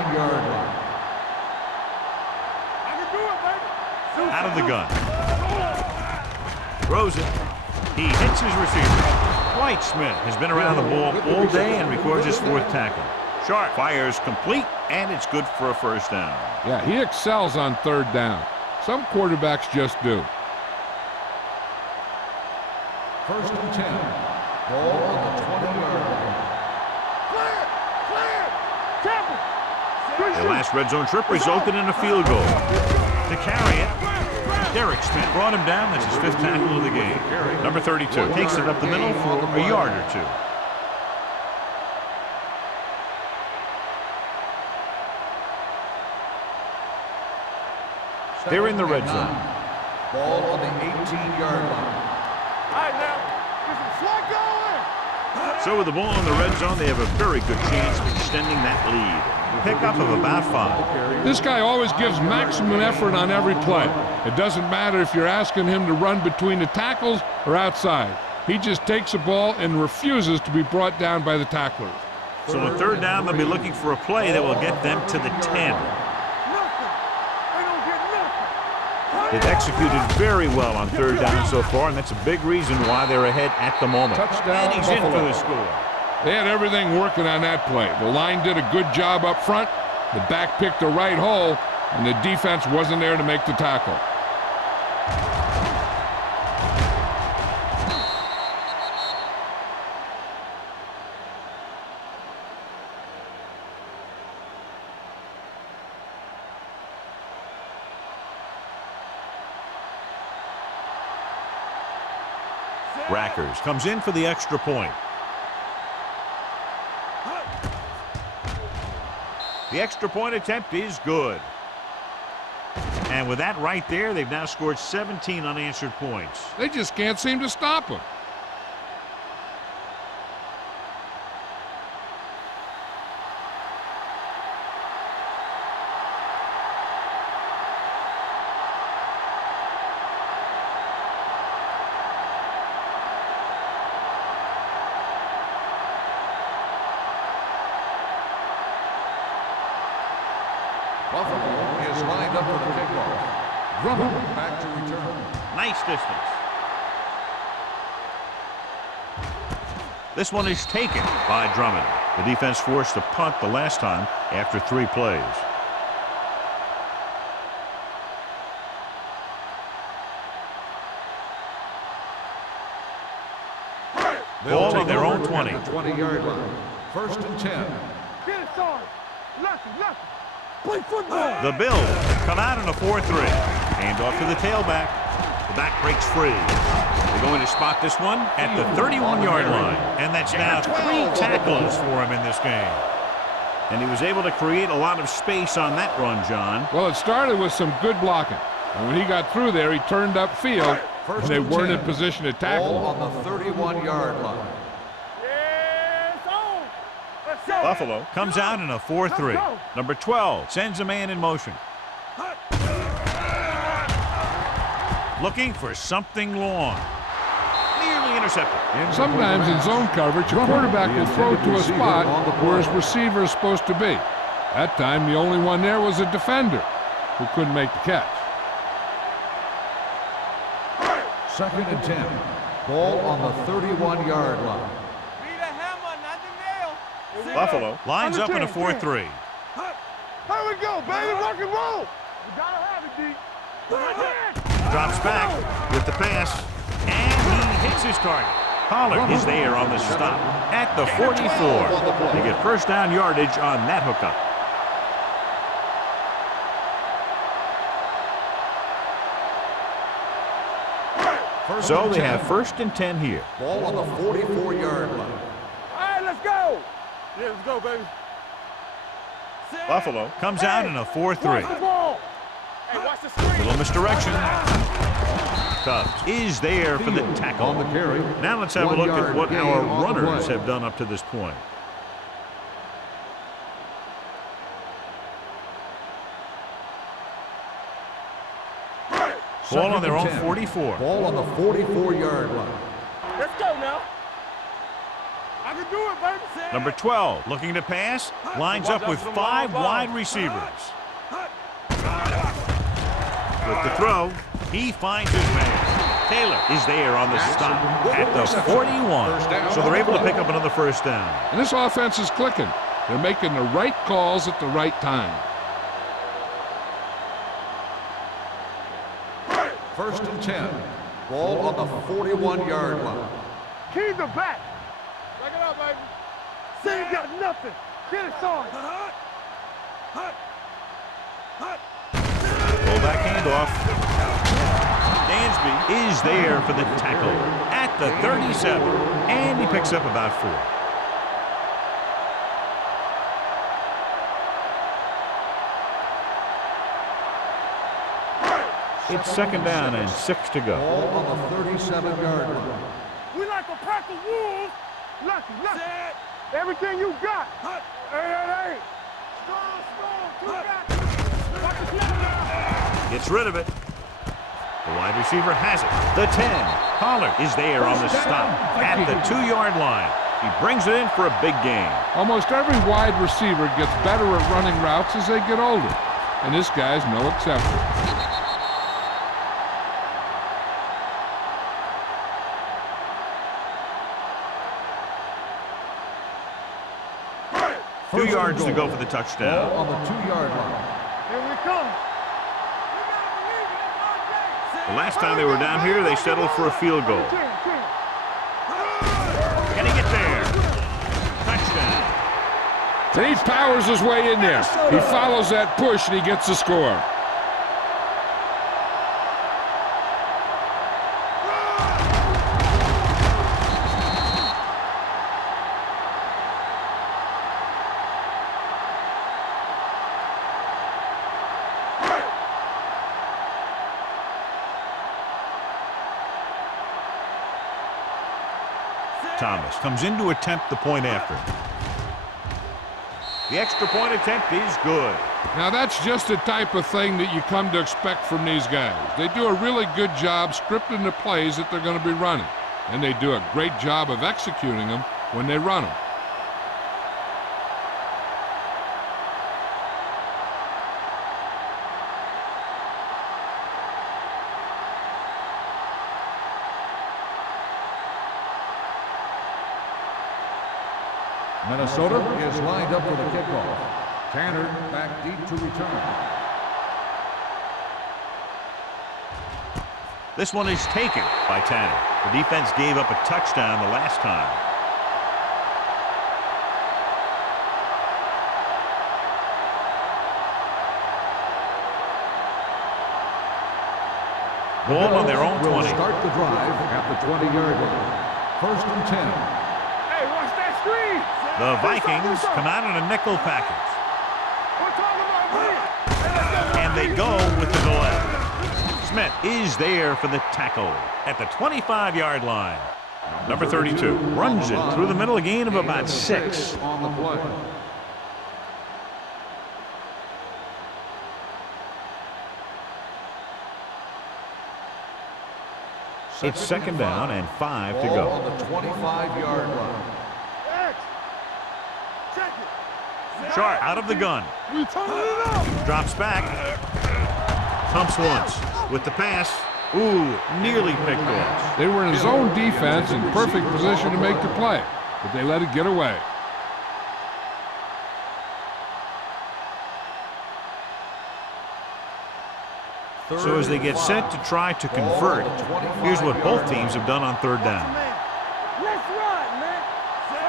Out of the gun. Throws it. He hits his receiver. Dwight Smith has been around the ball all day and records his 4th tackle. Sharp fires complete, and it's good for a 1st down. Yeah, he excels on 3rd down. Some quarterbacks just do. 1st and 10. Ball on the 20-yard line. Their last red zone trip resulted in a field goal. To carry it, Derek Smith brought him down. That's his 5th tackle of the game. Number 32 takes it up the middle for a yard or 2. They're in the red zone. Ball on the 18-yard line. All right, now. Get some swag going. So with the ball in the red zone, they have a very good chance of extending that lead. Pickup of about 5. This guy always gives maximum effort on every play. It doesn't matter if you're asking him to run between the tackles or outside. He just takes the ball and refuses to be brought down by the tacklers. So on 3rd down, they'll be looking for a play that will get them to the 10. They've executed very well on 3rd down so far, and that's a big reason why they're ahead at the moment. Touchdown, and he's in Buffalo. for the score. They had everything working on that play. The line did a good job up front. The back picked the right hole, and the defense wasn't there to make the tackle. Rackers comes in for the extra point. The extra point attempt is good. And with that right there, they've now scored 17 unanswered points. They just can't seem to stop him. Buffalo is lined up for the kickoff. Drummond back to return. Nice distance. This one is taken by Drummond. The defense forced to punt the last time after 3 plays. Ball on their own 20. 20-yard line. First and 10. Get it, son. Lucky. Play football. The Bills come out in a 4-3. Hand off to the tailback. The back breaks free. They're going to spot this one at the 31-yard line. And that's now 3 tackles for him in this game. And he was able to create a lot of space on that run, John. Well, it started with some good blocking. And when he got through there, he turned upfield, and they weren't in position to tackle Ball him. on the 31-yard line. Buffalo comes out in a 4-3. Number 12 sends a man in motion. Looking for something long. Nearly intercepted. Sometimes in zone coverage, a quarterback will throw to a spot where his receiver is supposed to be. That time, the only one there was a defender who couldn't make the catch. Second and 10. Ball on the 31-yard line. Buffalo lines up in a 4-3. Here we go, baby. Rock and roll. You gotta have it, D. Drops back with the pass, and he hits his target. Pollard is there on the stop at the 44. They get first down yardage on that hookup. So they have first and 10 here. Ball on the 44-yard line. All right, let's go. Yeah, let's go, baby. Buffalo comes out in a 4-3. Watch the ball. Hey, watch the screen. Little misdirection. Cubs is there for the tackle. On the carry. Now let's have a look at what gain our on the runners play. have done up to this point. Ball on their own 44. Ball on the 44-yard line. Let's go now. I can do it, baby. Number 12 looking to pass. Lines up with 5 wide receivers. With the throw, he finds his man. Taylor is there on the stop at the 41. So they're able to pick up another first down. And this offense is clicking. They're making the right calls at the right time. First and 10. Ball on the 41-yard line. Keys are back. Back it up, baby. Say you got nothing. Get it, son. Pull back handoff. Dansby is there for the tackle at the 37. And he picks up about 4. It's second down and 6 to go. Ball on the 37-yard line. We like a pack of wolves. Lucky. Everything you got. Hey. Strong. Watch the snap. Gets rid of it. The wide receiver has it. The 10. Pollard is there on the stop at the 2-yard line. He brings it in for a big gain. Almost every wide receiver gets better at running routes as they get older. And this guy's no exception. 2 yards to go for the touchdown. Ball on the 2-yard line. Here we come. The last time they were down here, they settled for a field goal. Can he get there? Touchdown. And he powers his way in there. He follows that push, and he gets the score. Thomas comes in to attempt the point after. The extra point attempt is good. Now that's just the type of thing that you come to expect from these guys. They do a really good job scripting the plays that they're going to be running. And they do a great job of executing them when they run them. Minnesota is lined up for the kickoff. Tanner back deep to return. This one is taken by Tanner. The defense gave up a touchdown the last time. Ball on their own 20. Will start the drive at the 20-yard line. First and 10. Hey, watch that screen. The Vikings come out in a nickel package. And they go with the delay. Smith is there for the tackle at the 25-yard line. Number 32 runs it through the middle, a gain of about 6. On the play. It's second down and 5 to go. On the 25-yard line. Sharp out of the gun. We turning it up. Drops back. Pumps once. With the pass. Ooh, nearly picked off. They were in zone defense in perfect position to make the play, but they let it get away. So as they get set to try to convert, here's what both teams have done on third down. Let's run, man.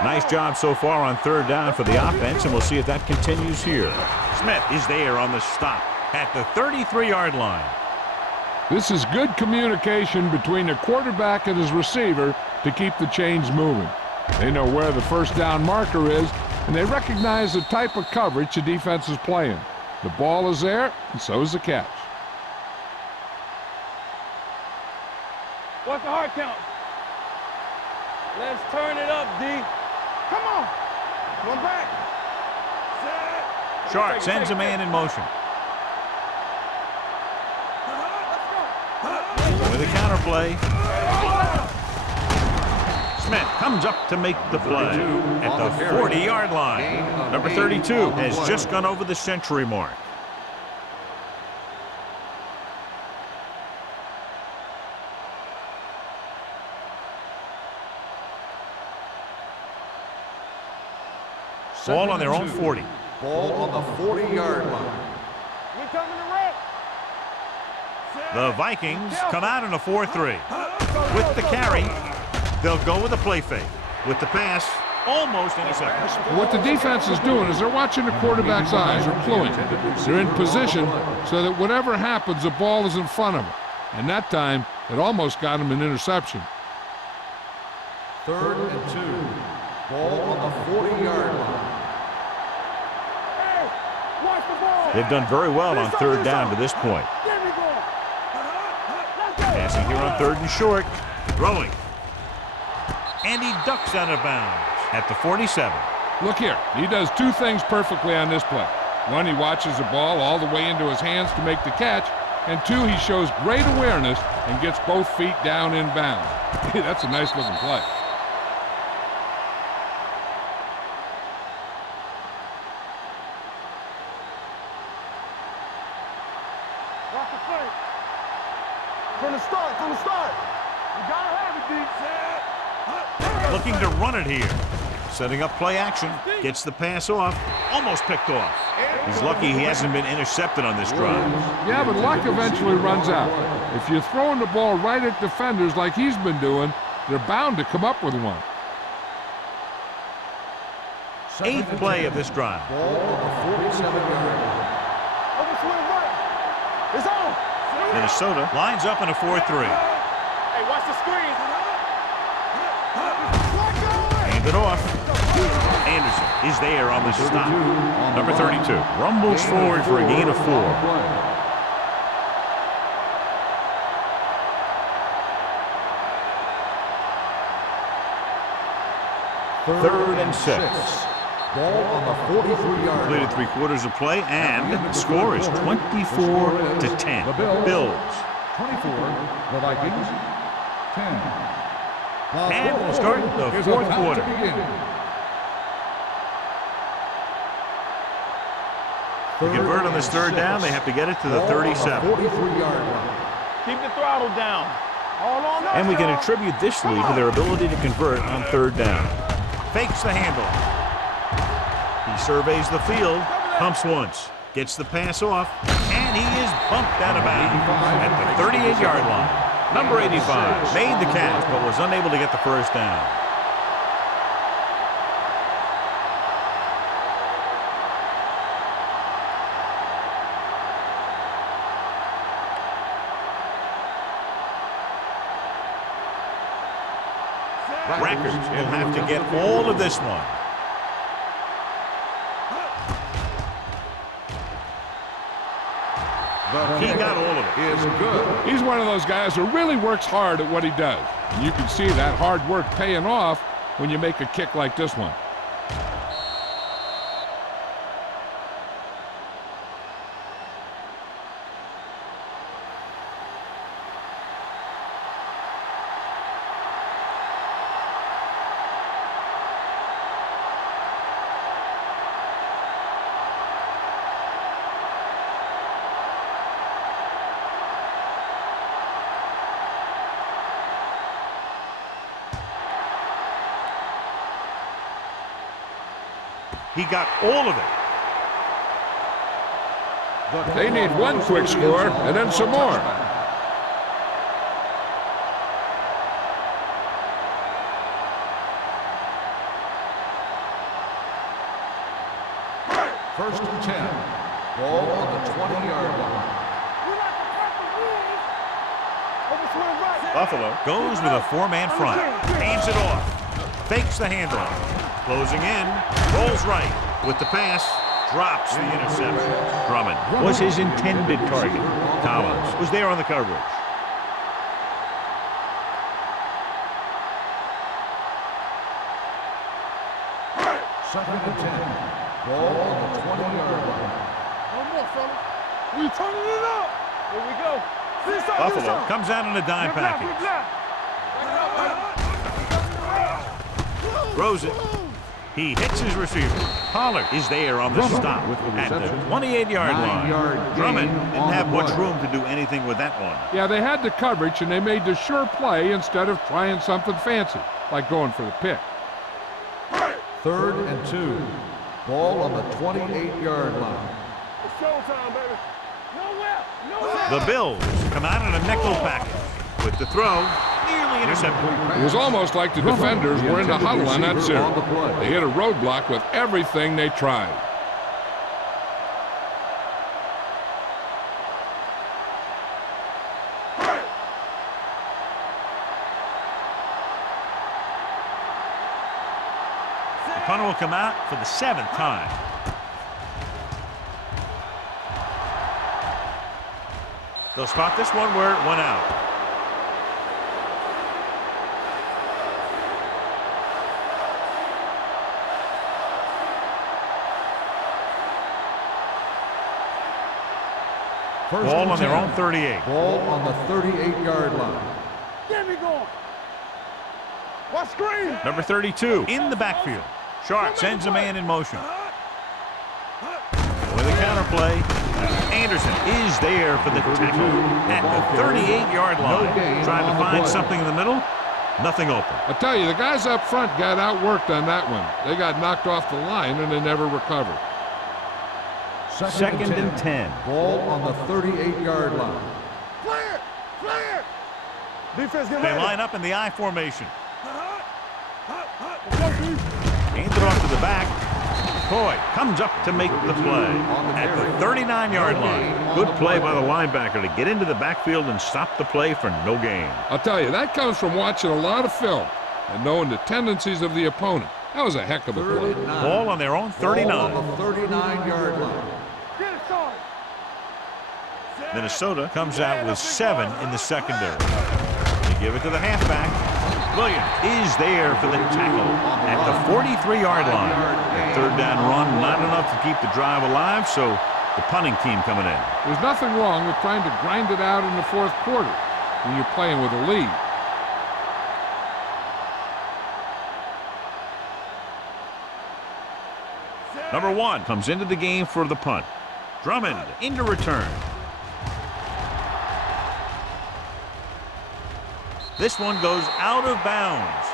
Nice job so far on third down for the offense, and we'll see if that continues here. Smith is there on the stop at the 33-yard line. This is good communication between the quarterback and his receiver to keep the chains moving. They know where the first down marker is, and they recognize the type of coverage the defense is playing. The ball is there, and so is the catch. What's the hard count? Let's turn it up, D. Come on. One back. Set. Sharp sends a man in motion. With a counter play. Smith comes up to make the play at the 40-yard line. Number 32 has just gone over the century mark. Ball on their own 40. Ball on the 40-yard line. We coming to wreck. The Vikings come out in a 4-3. With the carry, they'll go with a play fake. With the pass, almost intercepted. What the defense is doing is they're watching the quarterback's eyes are cluing. They're in position so that whatever happens, the ball is in front of them. And that time, it almost got him an interception. Third and 2. Ball on the 40-yard line. They've done very well on third down to this point. Passing here on third and short. Throwing. And he ducks out of bounds at the 47. Look here. He does two things perfectly on this play. One, he watches the ball all the way into his hands to make the catch. And two, he shows great awareness and gets both feet down in bounds. That's a nice-looking play. From the start. You gotta have it, D. Looking to run it here. Setting up play action. Gets the pass off. Almost picked off. He's lucky he hasn't been intercepted on this drive. Yeah, but luck eventually runs out. If you're throwing the ball right at defenders like he's been doing, they're bound to come up with one. 8th play of this drive. Ball on the 47-yard line. It's on. Minnesota lines up in a 4-3. Hey, watch the screen. Hand it off. Anderson is there on the stop. Number 32 rumbles forward for a gain of 4. Third and 6. Ball on the 43-yard Completed line. 3/4 of play, and the score is 24-10. Bills. 24, the Vikings, 10. And we'll start the fourth quarter. To convert on this third down, they have to get it to the 37. 43-yard line. Keep the throttle down. Hold on. And we can attribute this lead to their ability to convert on third down. Fakes the handle. He surveys the field, pumps once, gets the pass off, and he is bumped out of bounds at the 38-yard line. Number 85 made the catch but was unable to get the first down. Rackers will have to get all of this one. He got all of it. Is good. He's one of those guys who really works hard at what he does. And you can see that hard work paying off when you make a kick like this one. He got all of it. They need one quick score and then some more. First and 10. Ball on the 20-yard line. Buffalo goes with a 4-man front. Hands it off. Fakes the handoff. Closing in. Rolls right. With the pass. Drops the interception. Drummond was his intended target. Collins was there on the coverage. Second and 10. Ball on the 20-yard line. One more, fella. We turning it up. Here we go. Buffalo comes out in a dime package. Throws it. He hits his receiver. Pollard is there on the stop at the 28-yard line. Drummond didn't have much room to do anything with that one. Yeah, they had the coverage, and they made the sure play instead of trying something fancy, like going for the pick. Third and 2. Ball on the 28-yard line. It's showtime, baby. Nowhere. The Bills come out in a nickel package. With the throw, nearly intercepted. It was almost like the defenders were in the huddle on that series. They hit a roadblock with everything they tried. The punter will come out for the 7th time. They'll spot this one where it went out. Ball on their own 38. Ball on the 38-yard line. Get me going. What screen? Number 32 in the backfield. Sharp sends a man in motion. With a counterplay, Anderson is there for the tackle at the 38-yard line. Trying to find something in the middle. Nothing open. I tell you, the guys up front got outworked on that one. They got knocked off the line, and they never recovered. Second and 10. Ball on the 38-yard line. Clear. Defense, get They ready. line up in the I formation. Hands it off to the back. Coy comes up to make the play at the 39-yard line. Good play by the linebacker to get into the backfield and stop the play for no gain. I'll tell you, that comes from watching a lot of film and knowing the tendencies of the opponent. That was a heck of a play. Ball on their own 39. Ball on the 39-yard line. Get it started. Minnesota comes out with 7 in the secondary. They give it to the halfback. Williams is there for the tackle at the 43-yard line. The third down run, not enough to keep the drive alive, so the punting team coming in. There's nothing wrong with trying to grind it out in the fourth quarter when you're playing with a lead. Number 1 comes into the game for the punt. Drummond into return. This one goes out of bounds.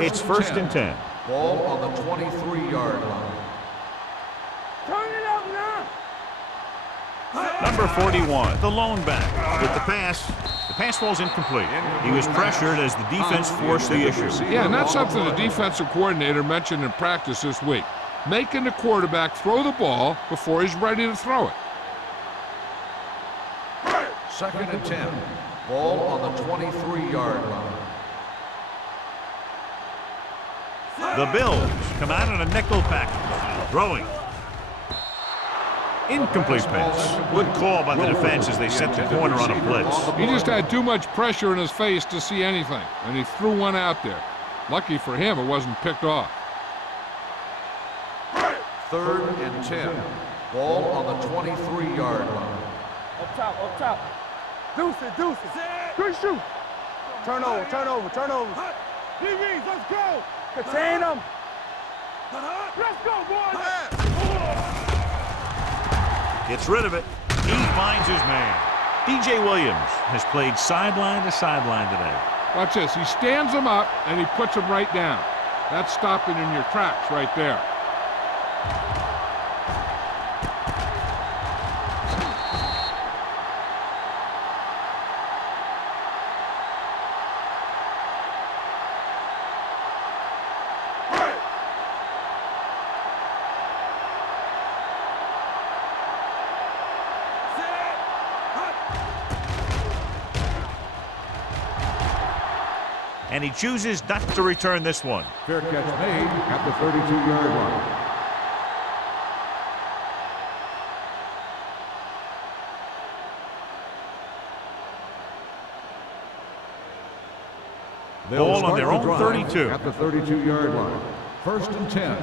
It's first and 10. Ball on the 23-yard line. Turn it up now. Number 41, the lone back. With the pass falls incomplete. He was pressured as the defense forced the issue. Yeah, and that's something the defensive coordinator mentioned in practice this week. Making the quarterback throw the ball before he's ready to throw it. Second and 10. Ball on the 23-yard line. The Bills come out in a nickel package. Throwing. Incomplete pass. Good call by the defense as they set the corner on a blitz. He just had too much pressure in his face to see anything, and he threw one out there. Lucky for him, it wasn't picked off. Third and 10. Ball on the 23-yard line. Up top, up top. Deuce it. Good shoot. Turnover. DBs, let's go. Contain them. Let's go, boys. Gets rid of it. He finds his man. DJ Williams has played sideline to sideline today. Watch this. He stands him up, and he puts him right down. That's stopping in your tracks right there. And he chooses not to return this one. Fair catch made at the 32-yard line. Ball on their own 32. At the 32-yard line. First and 10.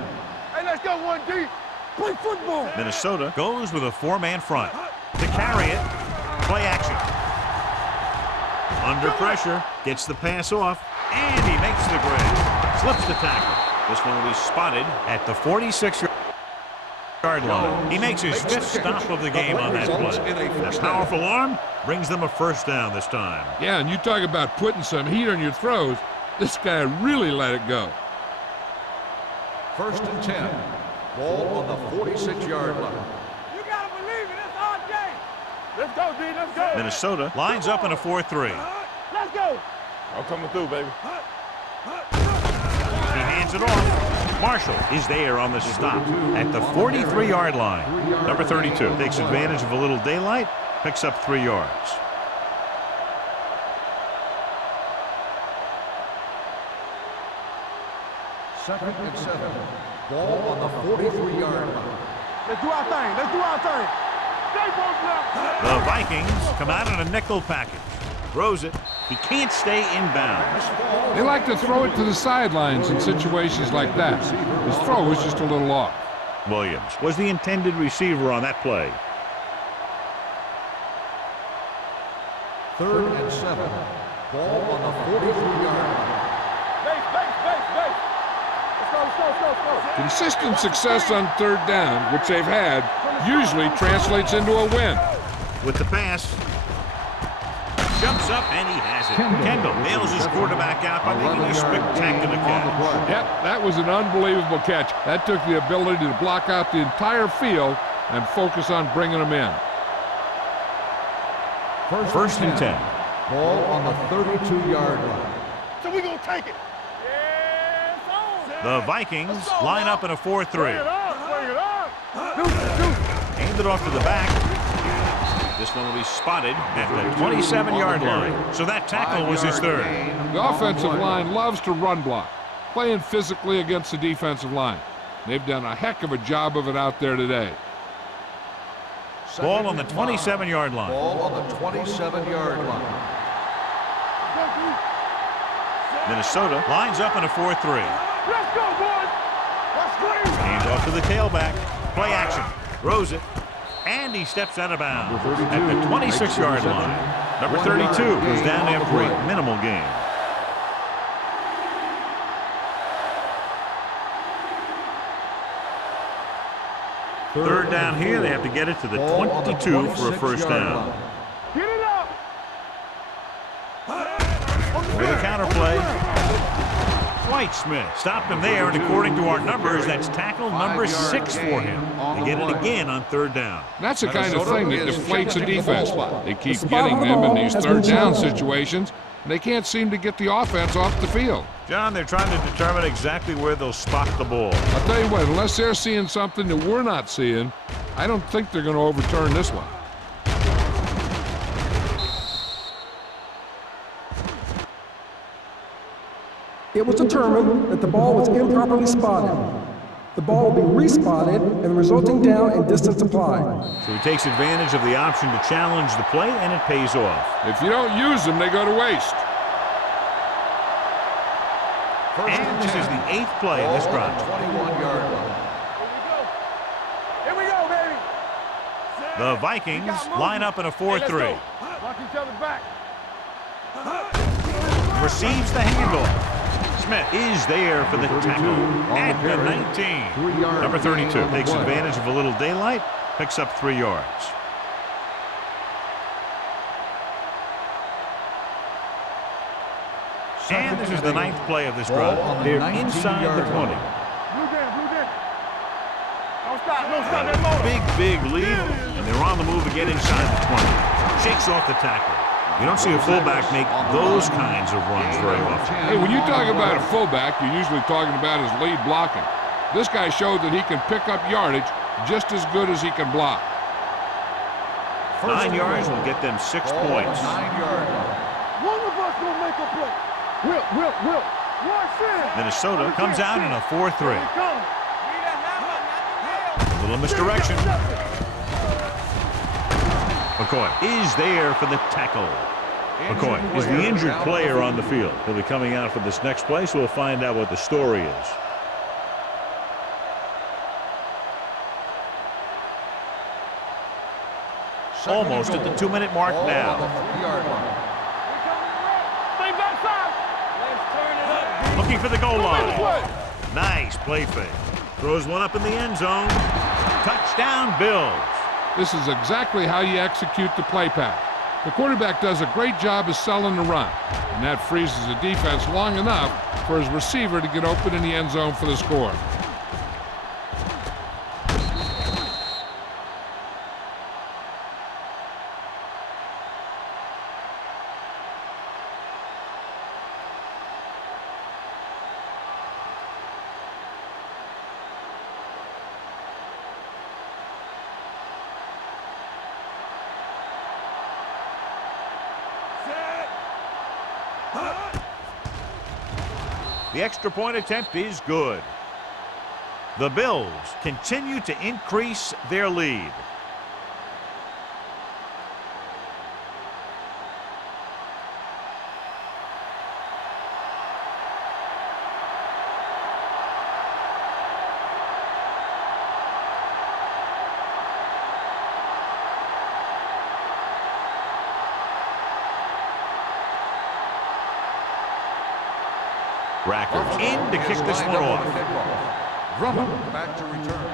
Hey, let's go, 1D. Play football. Minnesota goes with a 4-man front. To carry it, play action. Under pressure, gets the pass off. And he makes the grab. Slips the tackle. This one will be spotted at the 46-yard line. He makes his 5th stop of the game on that play. A powerful arm brings them a first down this time. Yeah, and you talk about putting some heat on your throws. This guy really let it go. First and 10. Ball on the 46-yard line. You gotta believe it. It's our game. Let's go, D. Let's go. Minnesota lines up in a 4-3. Let's go. I'm coming through, baby. He hands it off. Marshall is there on the stop at the 43-yard line. Number 32 takes advantage of a little daylight, picks up 3 yards. Second and 7. Ball on the 43-yard line. Let's do our thing. Stay both left. The Vikings come out in a nickel package. Throws it. He can't stay in bounds. They like to throw it to the sidelines in situations like that. His throw was just a little off. Williams was the intended receiver on that play. Third and 7. Ball on the 43-yard line. Base. Let's go. Consistent success on third down, which they've had, usually translates into a win. With the pass. Jumps up and he has it. Kendall nails his quarterback out by making a spectacular catch. Yep, that was an unbelievable catch. That took the ability to block out the entire field and focus on bringing them in. First and 10. Ball on the 32-yard line. So we're going to take it. Yes, The Vikings line up in a 4-3. Bring it up. Hand it off to the back. This one will be spotted at the 27-yard line. So that tackle was his third. The offensive line loves to run block. playing physically against the defensive line. They've done a heck of a job of it out there today. Ball on the 27-yard line. Ball on the 27-yard line. Minnesota lines up in a 4-3. Let's go, boys. Let's scream. Hands off to the tailback. Play action. Throws it. And he steps out of bounds at the 26-yard line. Number 32 goes down after a minimal gain. Third down here. They have to get it to the 22 for a first down. Get it up. With a counter play. White Smith stopped him there, and according to our numbers, that's tackle number 6 for him. They get it again on third down. That's the kind of thing that deflates a defense. They keep getting them in these third down situations, and they can't seem to get the offense off the field. John, they're trying to determine exactly where they'll spot the ball. I'll tell you what, unless they're seeing something that we're not seeing, I don't think they're going to overturn this one. It was determined that the ball was improperly spotted. The ball will be respotted and the resulting down and distance applied. So he takes advantage of the option to challenge the play, and it pays off. If you don't use them, they go to waste. And this is the 8th play of this drive. 21-yard line. Here we go, baby. The Vikings line up in a 4-3. Watch each other back. Receives the handoff. Smith is there for the tackle at the 19. Number 32 takes advantage of a little daylight, picks up 3 yards. And this is the 9th play of this drive. They're inside the 20. Blue down. Don't stop that motor. Big lead, and they're on the move to get inside the 20. Shakes off the tackle. You don't see a fullback make those kinds of runs very often. Hey, when you talk about a fullback, you're usually talking about his lead blocking. This guy showed that he can pick up yardage just as good as he can block. 9 yards will get them 6 points. 9-yard line. One of us gonna make a play. Will. Watch it. Minnesota comes out in a 4-3. Here it comes. A little misdirection. McCoy is there for the tackle. McCoy is the injured player on the field. He'll be coming out for this next play, so we'll find out what the story is. Almost at the 2-minute mark now. Stay backside. Let's turn it up. Looking for the goal line. Nice play fake. Throws one up in the end zone. Touchdown, Bills. This is exactly how you execute the play pass. The quarterback does a great job of selling the run, and that freezes the defense long enough for his receiver to get open in the end zone for the score. The extra point attempt is good. The Bills continue to increase their lead. Rackers in to kick this one off. Drummond back to return.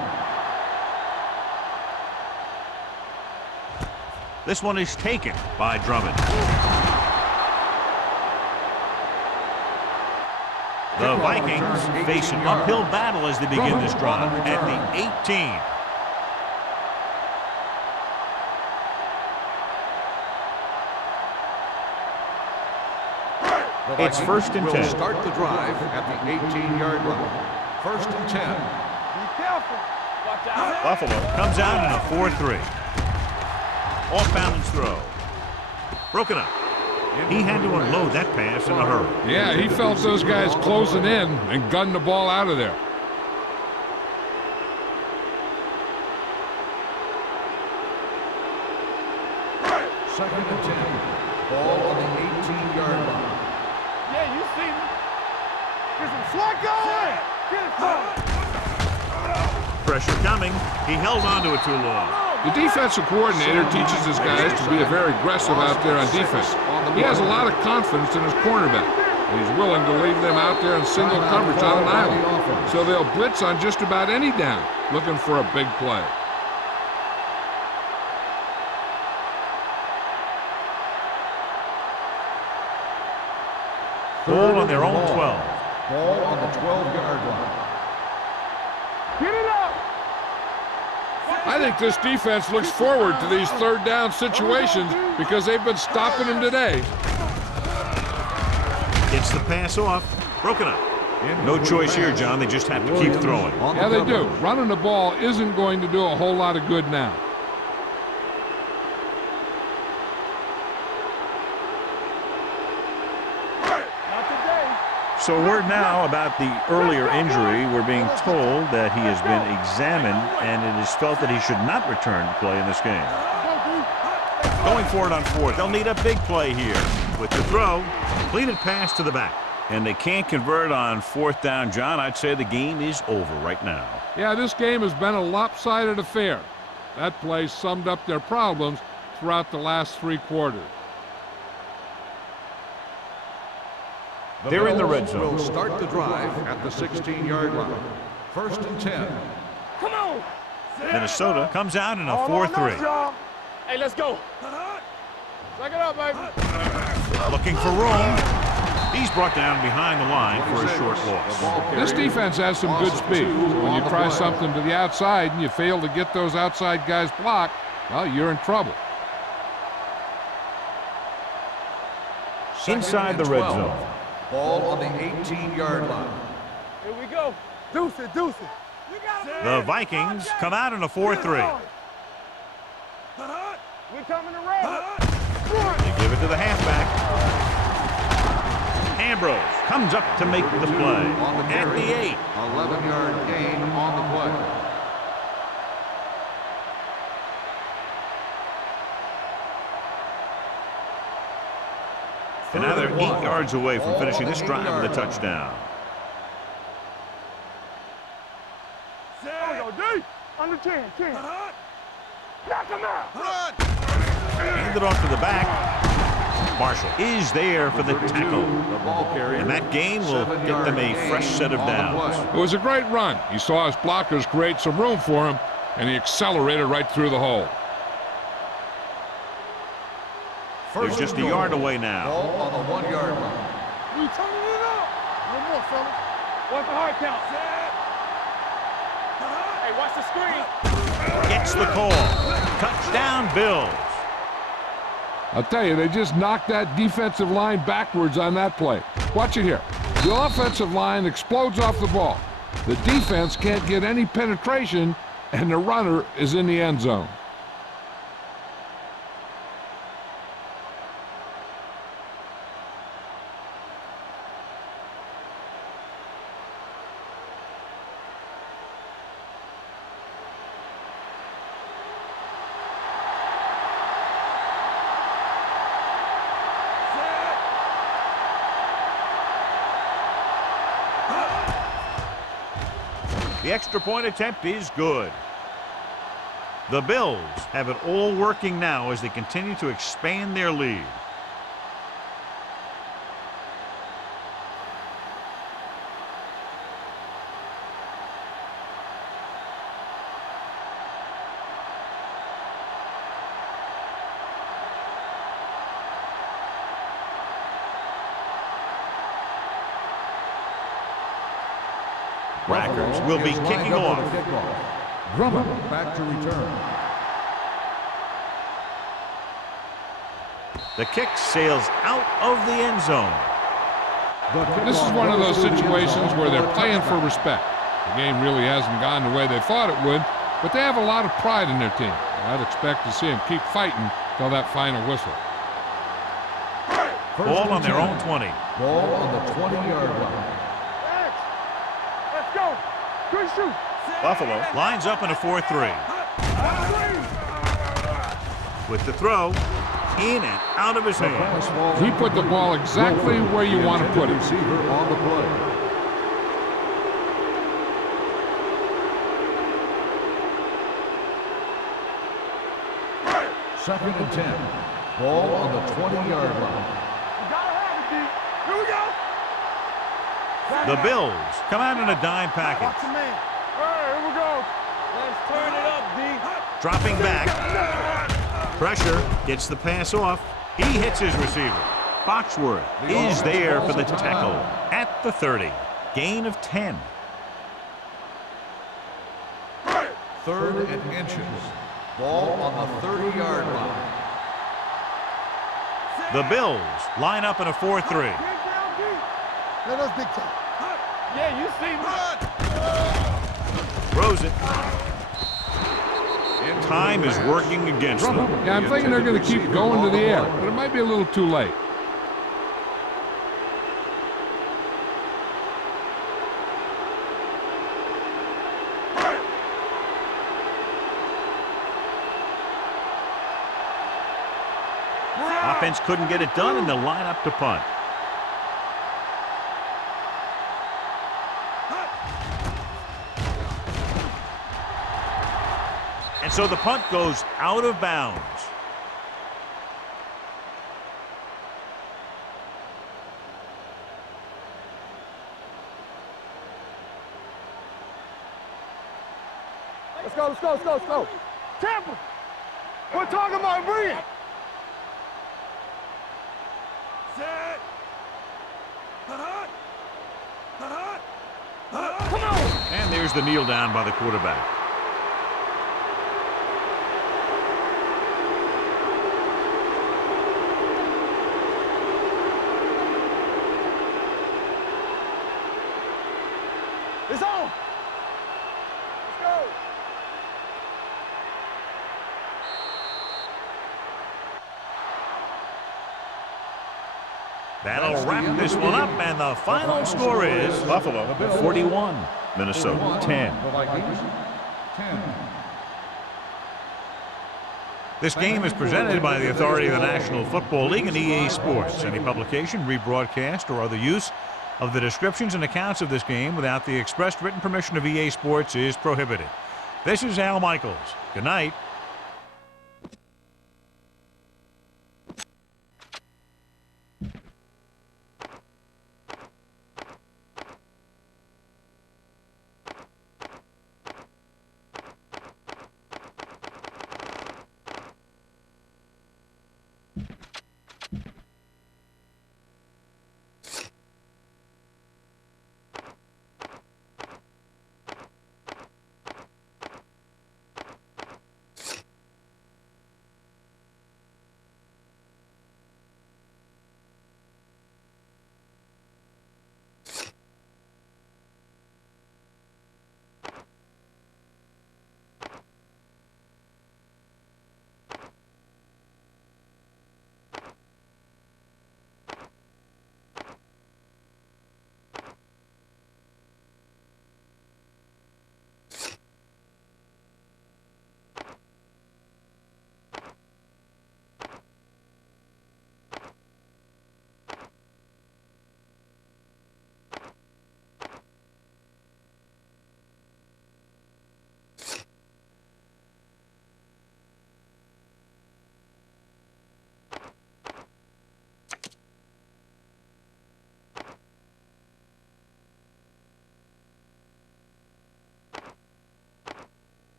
This one is taken by Drummond. The Vikings face an uphill battle as they begin this drive at the 18. It's 1st and 10. Will start the drive at the 18-yard line. 1st and 10. Be careful. Watch out. Buffalo comes out in a 4-3. Off balance throw. Broken up. He had to unload that pass in a hurry. Yeah, he felt those guys closing in and gunned the ball out of there. Second and 10. Ball on the 18-yard line. Yeah, you see me. Get some slack going. Get it forward. Pressure coming. He held on to it too long. The defensive coordinator teaches his guys to be very aggressive out there on defense. He has a lot of confidence in his cornerback. He's willing to leave them out there in single coverage on an island. So they'll blitz on just about any down, looking for a big play. Ball on their own 12. Ball on the 12-yard line. Get it up. I think this defense looks forward to these third down situations because they've been stopping them today. Gets the pass off. Broken up. No choice here, John. They just have to keep throwing. Yeah, they do. Running the ball isn't going to do a whole lot of good now. So word now about the earlier injury. We're being told that he has been examined and it is felt that he should not return to play in this game. Going for it on fourth. They'll need a big play here. With the throw, completed pass to the back. And they can't convert on fourth down, John. I'd say the game is over right now. Yeah, this game has been a lopsided affair. That play summed up their problems throughout the last three quarters. They're in the red zone. Will start the drive at the 16-yard line. First and 10. Come on. Minnesota comes out in a 4-3. Hey, let's go. Suck it up, baby. Looking for room. He's brought down behind the line for a short loss. This defense has some good speed. When you try something to the outside and you fail to get those outside guys blocked, well, you're in trouble. Inside the red zone. Ball on the 18-yard line. Here we go. Deuce it, deuce it. The Vikings come out in a 4-3. We're coming around. They give it to the halfback. Ambrose comes up to make the play at the 8. 11-yard gain on the play. And now they're 8 yards away from finishing this drive with a touchdown. Under 10, 10. Knock him out. Hand it off to the back. Marshall is there for the tackle. The ball carrier. And that gain will get them a fresh set of downs. It was a great run. He saw his blockers create some room for him, and he accelerated right through the hole. They're just a yard away now. Ball on the 1-yard line. We turning it up. One more, fellas. What's the hard count? Hey, watch the screen. Gets the call. Touchdown, Bills. I'll tell you, they just knocked that defensive line backwards on that play. Watch it here. The offensive line explodes off the ball. The defense can't get any penetration, and the runner is in the end zone. The extra point attempt is good. The Bills have it all working now as they continue to expand their lead. Rackers will be kicking off. Drummond back to return. The kick sails out of the end zone. This is one of those situations where they're playing for respect. The game really hasn't gone the way they thought it would, but they have a lot of pride in their team. I'd expect to see them keep fighting till that final whistle. Ball on their own 20. Ball on the 20-yard line. Let's go. Good shoot. Buffalo lines up in a 4-3. With the throw, in and out of his hands. He put the ball exactly where you want to put it. Receiver on the play. Second and 10. Ball on the 20-yard line. Here we go. The Bills come out in a dime package. Watch your man. All right, here we go. Let's turn it up, D. Dropping back. Pressure, gets the pass off. He hits his receiver. Foxworth is there for the tackle at the 30. Gain of 10. Third and inches. Ball on the 30-yard line. The Bills line up in a 4-3. Let us big time. Yeah, you see me. Throws it. Time is working against them. Yeah, I'm thinking they're going to keep going to the air, but it might be a little too late. Offense couldn't get it done, and they'll line up to punt. And so the punt goes out of bounds. Let's go, let's go, let's go, let's go. Tampa, we're talking about bringing. Set. Come on. And there's the kneel down by the quarterback. It's on. Let's go. That'll wrap this one up, and the final score is Buffalo 41, Minnesota 10. The Vikings, 10. This game is presented by the authority of the National Football League and EA Sports. Any publication, rebroadcast, or other use of the descriptions and accounts of this game without the expressed written permission of EA Sports is prohibited. This is Al Michaels. Good night.